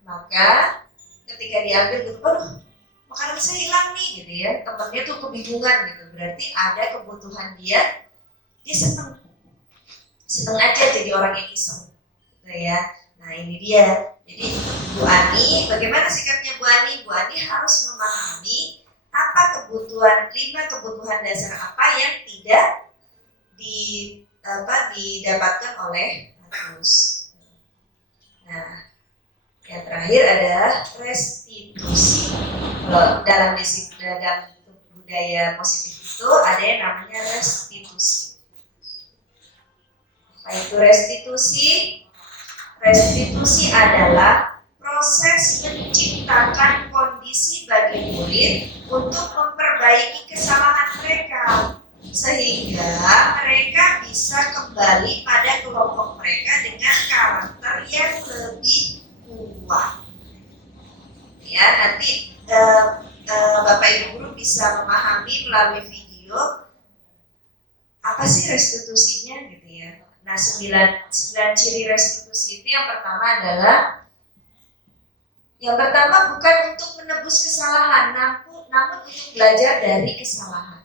maka ketika diambil gitu, aduh makanan saya hilang nih gitu ya, temannya tuh kebingungan gitu. Berarti ada kebutuhan dia seneng aja jadi orang yang iseng gitu ya. Nah ini dia. Jadi Bu Ani, bagaimana sikapnya Bu Ani? Bu Ani harus memahami apa kebutuhan, 5 kebutuhan dasar apa yang tidak didapatkan oleh Agus. Nah, yang terakhir adalah restitusi. Kalau dalam budaya positif itu ada yang namanya restitusi. Apa itu restitusi? Restitusi adalah proses menciptakan kondisi bagi murid untuk memperbaiki kesalahan mereka sehingga mereka bisa kembali pada kelompok mereka dengan karakter yang lebih kuat. Ya, nanti Bapak Ibu guru bisa memahami melalui video apa sih restitusinya gitu ya. Nah, 9 ciri restitusi itu yang pertama bukan untuk menebus kesalahan, namun untuk belajar dari kesalahan.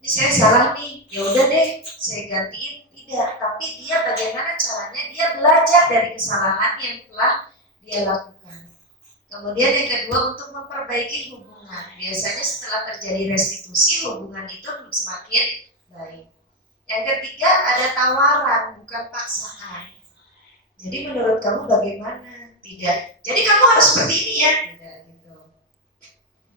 Ini saya salah nih, ya udah deh, saya gantiin. Tidak, tapi dia bagaimana caranya dia belajar dari kesalahan yang telah dia lakukan. Kemudian yang kedua, untuk memperbaiki hubungan. Biasanya setelah terjadi restitusi, hubungan itu semakin baik. Yang ketiga, ada tawaran, bukan paksaan. Jadi menurut kamu bagaimana? Tidak. Jadi kamu harus seperti ini ya. Tidak gitu.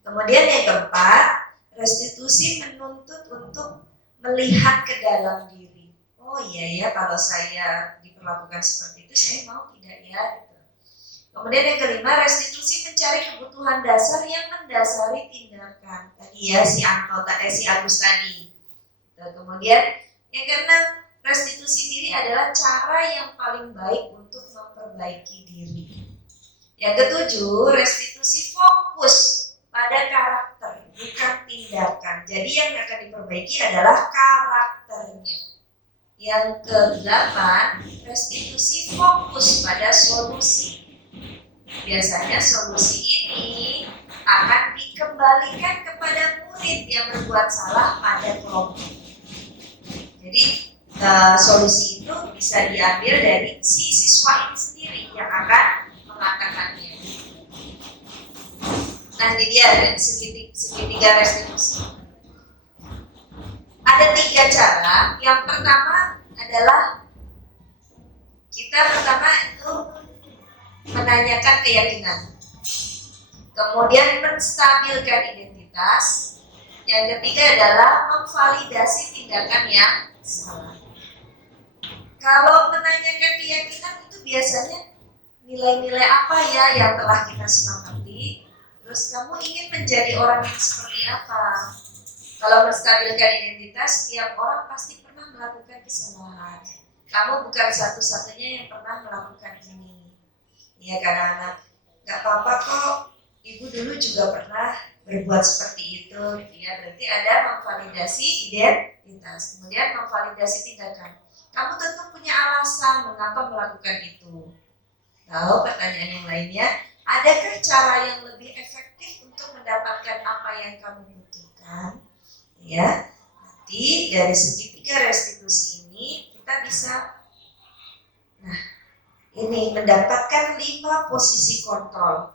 Kemudian yang keempat, restitusi menuntut untuk melihat ke dalam diri. Oh iya ya, kalau saya diperlakukan seperti itu, saya mau tidak ya? Gitu. Kemudian yang kelima, restitusi mencari kebutuhan dasar yang mendasari tindakan. Tadi ya si Agus tadi. Gitu. Kemudian yang keenam, restitusi diri adalah cara yang paling baik untuk memperbaiki diri. Yang ketujuh, restitusi fokus pada karakter, bukan tindakan. Jadi yang akan diperbaiki adalah karakternya. Yang kedelapan, restitusi fokus pada solusi. Biasanya solusi ini akan dikembalikan kepada murid yang berbuat salah pada kelompok. Jadi solusi itu bisa diambil dari si siswa ini sendiri yang akan mengatakannya. Nah ini dia segitiga restitusi. Ada 3 cara. Yang pertama adalah kita itu menanyakan keyakinan, kemudian menstabilkan identitas. Yang ketiga adalah memvalidasi tindakan yang salah. Kalau menanyakan keyakinan itu biasanya nilai-nilai apa ya yang telah kita sepakati, terus Terus kamu ingin menjadi orang yang seperti apa? Kalau menstabilkan identitas, setiap orang pasti pernah melakukan kesalahan. Kamu bukan satu-satunya yang pernah melakukan ini. Ya kan anak? Gak apa-apa kok. Ibu dulu juga pernah berbuat seperti itu. Ya berarti ada memvalidasi identitas, kemudian memvalidasi tindakan. Kamu tentu punya alasan mengapa melakukan itu. Lalu pertanyaan yang lainnya, adakah cara yang lebih efektif untuk mendapatkan apa yang kamu butuhkan? Ya, nanti dari segitiga restitusi ini kita bisa, ini mendapatkan 5 posisi kontrol.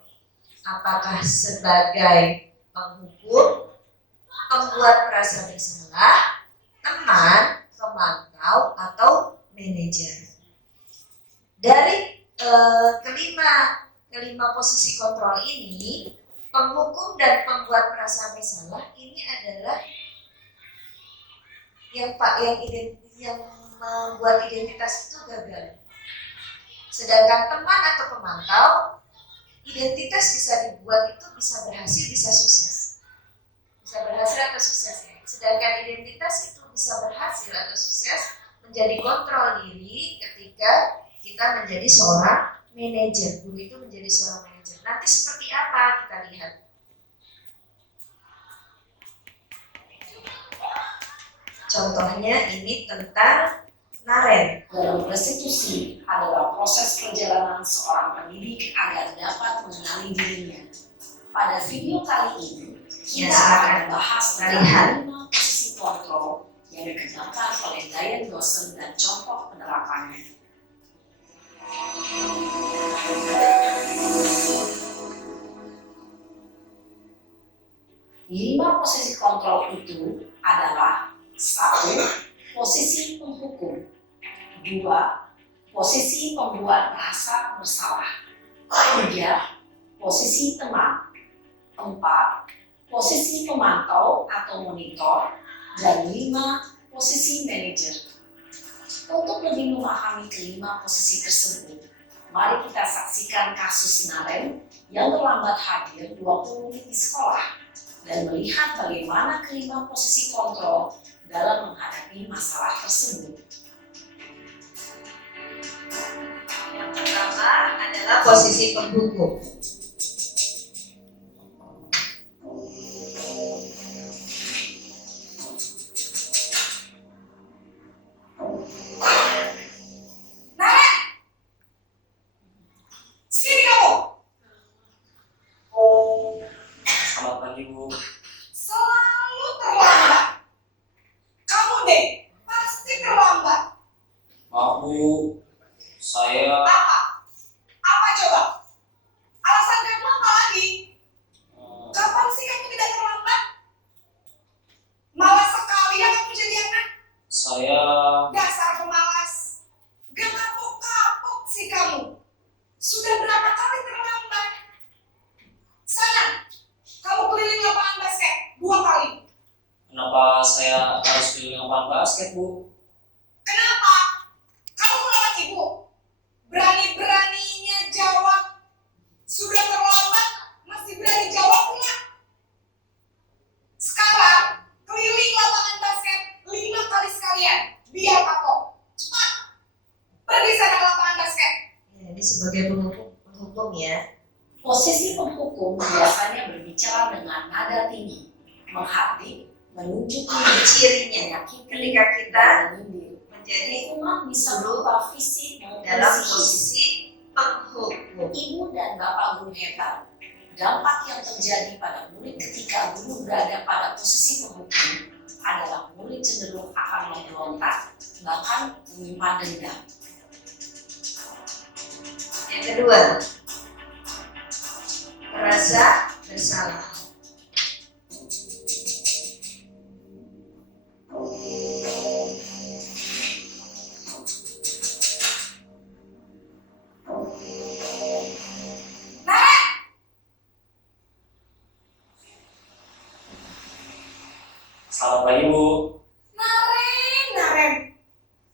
Apakah sebagai penghukum, pembuat merasa bersalah, teman, pemantau, atau manajer. Dari kelima posisi kontrol ini, penghukum dan pembuat merasa bersalah ini adalah yang membuat identitas itu gagal. Sedangkan teman atau pemantau, identitas bisa dibuat itu bisa berhasil, bisa sukses. Bisa berhasil atau sukses ya. Sedangkan identitas itu bisa berhasil atau sukses menjadi kontrol diri ketika kita menjadi seorang manajer. Guru itu menjadi seorang manajer. Nanti seperti apa kita lihat. Contohnya ini tentang Naren. Dalam restitusi adalah proses perjalanan seorang pendidik agar dapat mengenali dirinya. Pada video kali ini, kita akan membahas tentang 5 posisi kontrol yang dikembangkan oleh Diane Dawson dan contoh penerapannya. 5 posisi kontrol itu adalah 1. Posisi penghukum, 2. Posisi pembuat merasa bersalah, 3. Posisi teman, 4. Posisi pemantau atau monitor, dan 5. Posisi manajer. Untuk lebih memahami kelima posisi tersebut, mari kita saksikan kasus Naren yang terlambat hadir 20 menit di sekolah dan melihat bagaimana kelima posisi kontrol dalam menghadapi masalah tersebut. Yang pertama adalah posisi penghukum. Naren, sini kamu. Selamat pagi, Bu. Selalu terlambat. Kamu deh, pasti terlambat. Maaf, Bu. Saya Apa? Apa coba? Alasan kamu apa lagi? Kapan sih kamu tidak terlambat? Malas sekali ya kamu jadi anak. saya Dasar pemalas. Gak kapok-kapok sih kamu. Sudah berapa kali terlambat? Sana, kamu keliling lapangan basket 2 kali. kenapa saya harus keliling lapangan basket, Bu? Kenapa? Kamu melawan ibu. Berani-beraninya jawab. Sudah terlambat, masih berani jawab enggak? Sekarang, keliling lapangan basket 5 kali sekalian. Biar kapok. Cepat. Pergi sana ke lapangan basket. Ya, ini sebagai penghukum ya. Posisi penghukum biasanya berbicara dengan nada tinggi, menghardik, menunjuk Cirinya menyakiti, ketika kita dan menyindir. menjadi Hukuman bisa berupa fisik maupun dalam psikis. posisi penghukum. Ibu dan bapak guru hebat. Dampak yang terjadi pada murid ketika guru berada pada posisi penghukum adalah murid cenderung akan memberontak, bahkan menyimpan dendam. Yang kedua, merasa bersalah. Naren, Selamat pagi, Bu. Naren.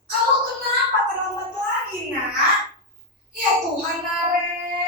Kamu kenapa terlambat lagi, nak? Ya Tuhan, Naren.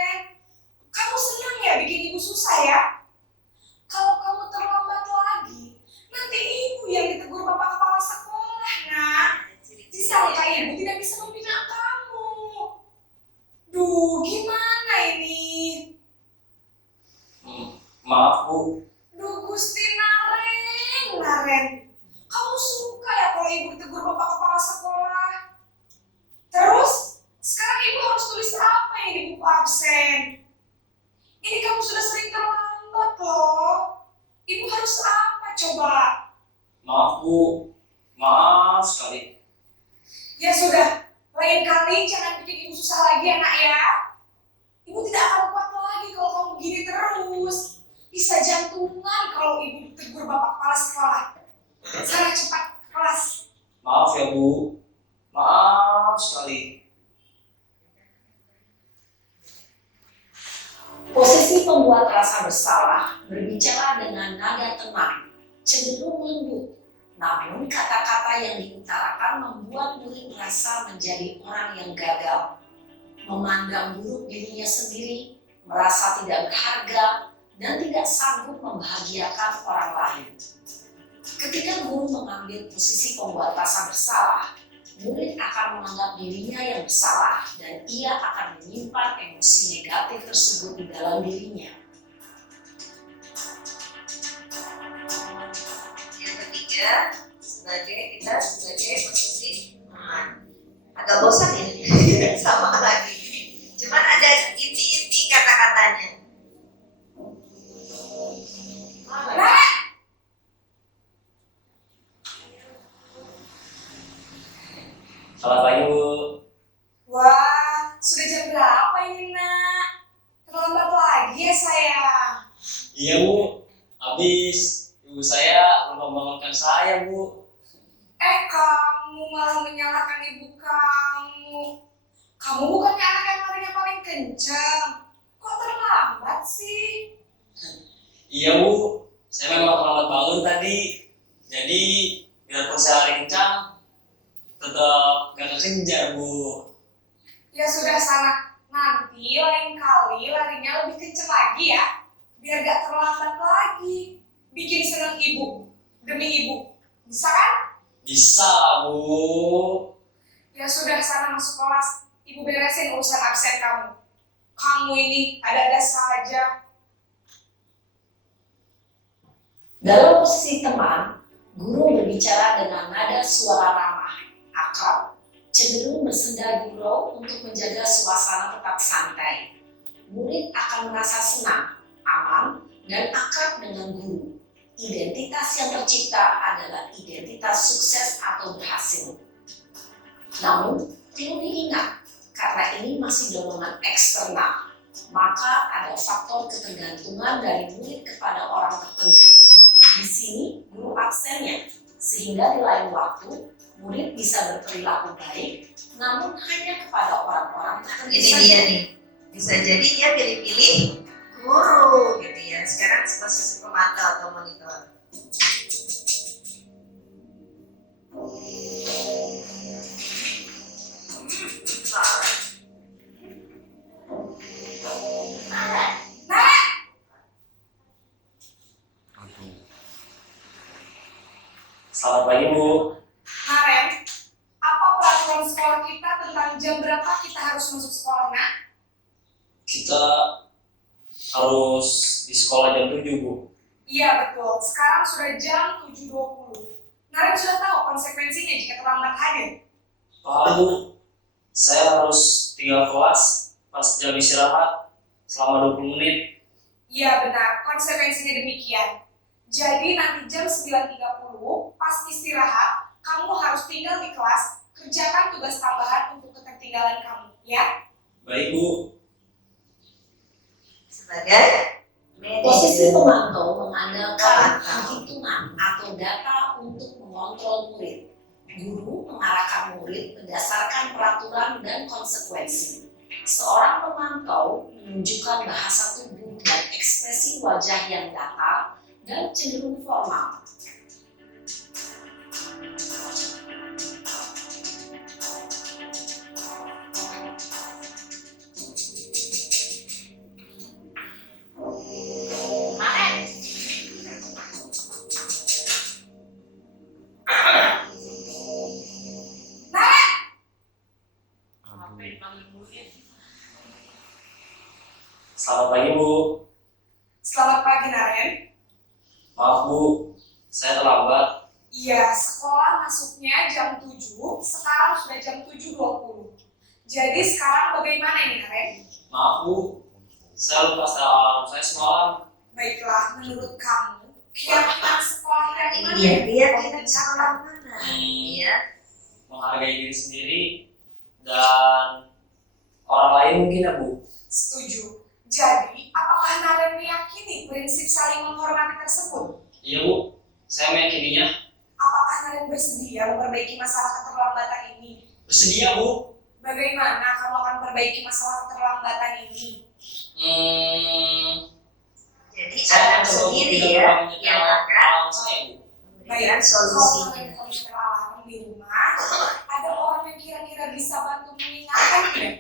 sekali jangan bikin ibu susah lagi ya nak ya. Ibu tidak akan kuat lagi kalau kamu begini terus. Bisa jantungan kalau ibu ditegur bapak kepala sekolah. Sana cepat ke kelas. Maaf ya Bu, maaf sekali. Posisi pembuat rasa bersalah berbicara dengan nada tenang, cenderung lembut. Namun kata-kata yang diutarakan membuat murid merasa menjadi orang yang gagal, memandang buruk dirinya sendiri, merasa tidak berharga, dan tidak sanggup membahagiakan orang lain. Ketika guru mengambil posisi pembuat rasa bersalah, murid akan menganggap dirinya yang bersalah dan ia akan menyimpan emosi negatif tersebut di dalam dirinya. Yang ketiga, kita sebagai posisi teman. Agak bosan ini, sama lagi. Cuman ada inti-inti kata-katanya. Selamat pagi Bu. Wah, sudah jam berapa ini nak? Terlambat lagi ya sayang. Iya Bu, habis ibu saya belum membangunkan saya Bu. Kamu malah menyalahkan ibu kamu. Kamu bukannya anak yang larinya paling kencang. Kok terlambat sih? Iya Bu, saya memang terlambat bangun tadi. Jadi biarpun saya lari kencang, tetap gak kekejar Bu. Ya sudah sana. Nanti lain kali larinya lebih kencang lagi ya. Biar gak terlambat lagi. Bikin senang ibu. Demi ibu. Bisa kan? Bisa Bu. Ya sudah sana masuk kelas. Ibu beresin urusan absen kamu. Kamu ini ada-ada saja. Dalam posisi teman, guru berbicara dengan nada suara ramah, akrab, cenderung bersenda gurau untuk menjaga suasana tetap santai. Murid akan merasa senang, aman, dan akrab dengan guru. Identitas yang tercipta adalah identitas sukses atau berhasil. Namun, perlu diingat, karena ini masih dorongan eksternal, maka ada faktor ketergantungan dari murid kepada orang tertentu. Di sini, guru absennya, sehingga di lain waktu, murid bisa berperilaku baik, namun hanya kepada orang-orang tertentu Ini saja. dia nih. Bisa jadi dia pilih-pilih guru gitu ya. Sekarang posisi pemantau atau monitor. Selamat pagi Bu. Karen, apa peraturan sekolah kita tentang jam berapa kita harus masuk sekolah, nak? Kita harus di sekolah jam 7 Bu. Iya betul, sekarang sudah jam 7.20. Karen sudah tahu konsekuensinya jika terlambat hadir. Paham Bu, saya harus tinggal kelas pas jam istirahat selama 20 menit. Iya benar, konsekuensinya demikian. Jadi nanti jam 9.30 pas istirahat, kamu harus tinggal di kelas, kerjakan tugas tambahan untuk ketertinggalan kamu, ya? Baik Bu. Sebagai Posisi manajer. pemantau mengandalkan penghitungan atau data untuk mengontrol murid. Guru mengarahkan murid berdasarkan peraturan dan konsekuensi. Seorang pemantau menunjukkan bahasa tubuh dan ekspresi wajah yang datar dan cenderung formal. Selamat pagi Bu. Selamat pagi, Naren. Maaf Bu, saya terlambat. Iya, sekolah masuknya jam 7, sekarang sudah jam 7.20. Jadi sekarang bagaimana ini, Naren? Maaf Bu, saya lupa setel alarm saya semalam. Baiklah, menurut kamu, keyakinan sekolah yang Ini mana dia yang keyakinan paling sekolah ditingkatkan? mana? Iya. Menghargai diri sendiri dan orang lain mungkin ya Bu. Setuju. Jadi, apakah Naren meyakini prinsip saling menghormati tersebut? Iya Bu, saya meyakininya. Apakah Naren bersedia memperbaiki masalah keterlambatan ini? Bersedia Bu. Bagaimana kamu akan perbaiki masalah keterlambatan ini? Jadi Saya anak coba sendiri tidak ya pernah yang menyetel akan alarm saya Bu. memberikan Kalau solusinya. Naren komputer alarm di rumah, ada orang yang kira-kira bisa bantu mengingatkan tidak?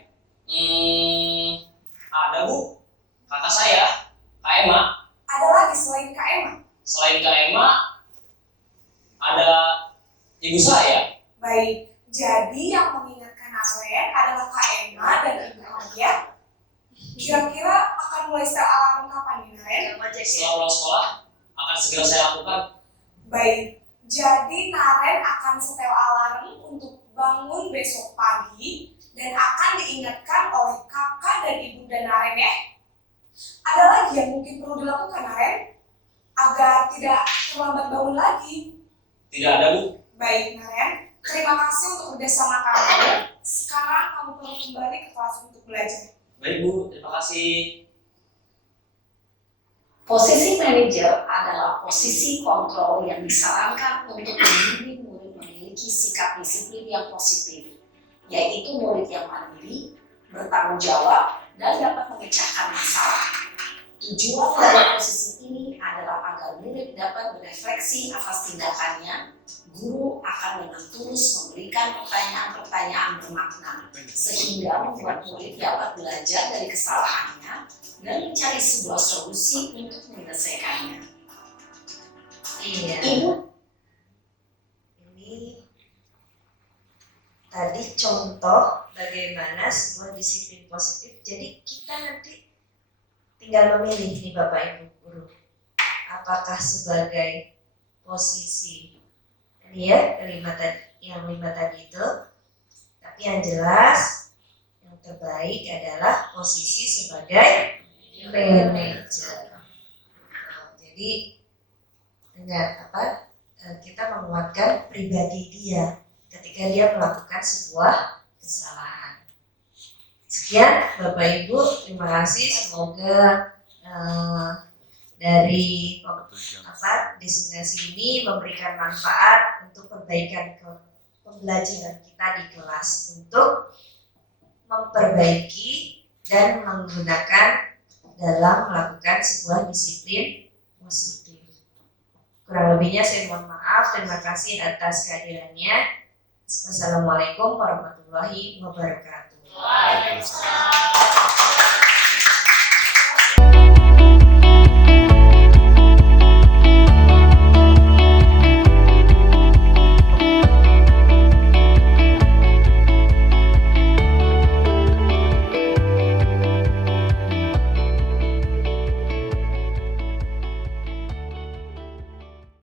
Ada Bu, kakak saya, Kak Emma. Ada lagi selain Kak Emma? Selain Kak Emma, ada ibu saya. Baik, jadi yang mengingatkan Naren adalah Kak Emma dan Ibu Alia. Kira-kira akan mulai setel alarm kapan nih Naren? Setelah pulang sekolah, akan segera saya lakukan. Baik, jadi Naren akan setel alarm untuk bangun besok pagi dan akan diingatkan oleh kakak dan ibu dan Naren ya. Ada lagi yang mungkin perlu dilakukan Naren agar tidak terlambat bangun lagi. Tidak ada Bu. Baik Naren, terima kasih untuk kerjasama kamu. Sekarang kamu perlu kembali ke kelas untuk belajar. Baik Bu, terima kasih. Posisi manajer adalah posisi kontrol yang disarankan untuk membimbing murid memiliki sikap disiplin yang positif, yaitu murid yang mandiri, bertanggung jawab, dan dapat memecahkan masalah. Tujuan dari posisi ini adalah agar murid dapat berefleksi atas tindakannya. Guru akan dengan tulus memberikan pertanyaan-pertanyaan bermakna, sehingga membuat murid dapat belajar dari kesalahannya dan mencari sebuah solusi untuk menyelesaikannya. Iya. Ibu, Ini tadi contoh bagaimana sebuah disiplin positif. Jadi kita nanti tinggal memilih nih Bapak Ibu guru, apakah sebagai posisi ini ya yang lima tadi itu, tapi yang jelas yang terbaik adalah posisi sebagai manajer. Jadi dengan kita menguatkan pribadi dia ketika dia melakukan sebuah kesalahan. Sekian Bapak Ibu, terima kasih. Semoga dari destinasi ini memberikan manfaat untuk perbaikan pembelajaran kita di kelas untuk memperbaiki dan menggunakan dalam melakukan sebuah disiplin positif. Kurang lebihnya saya mohon maaf. Terima kasih atas kehadirannya. Wassalamualaikum warahmatullahi wabarakatuh. Waalaikumsalam.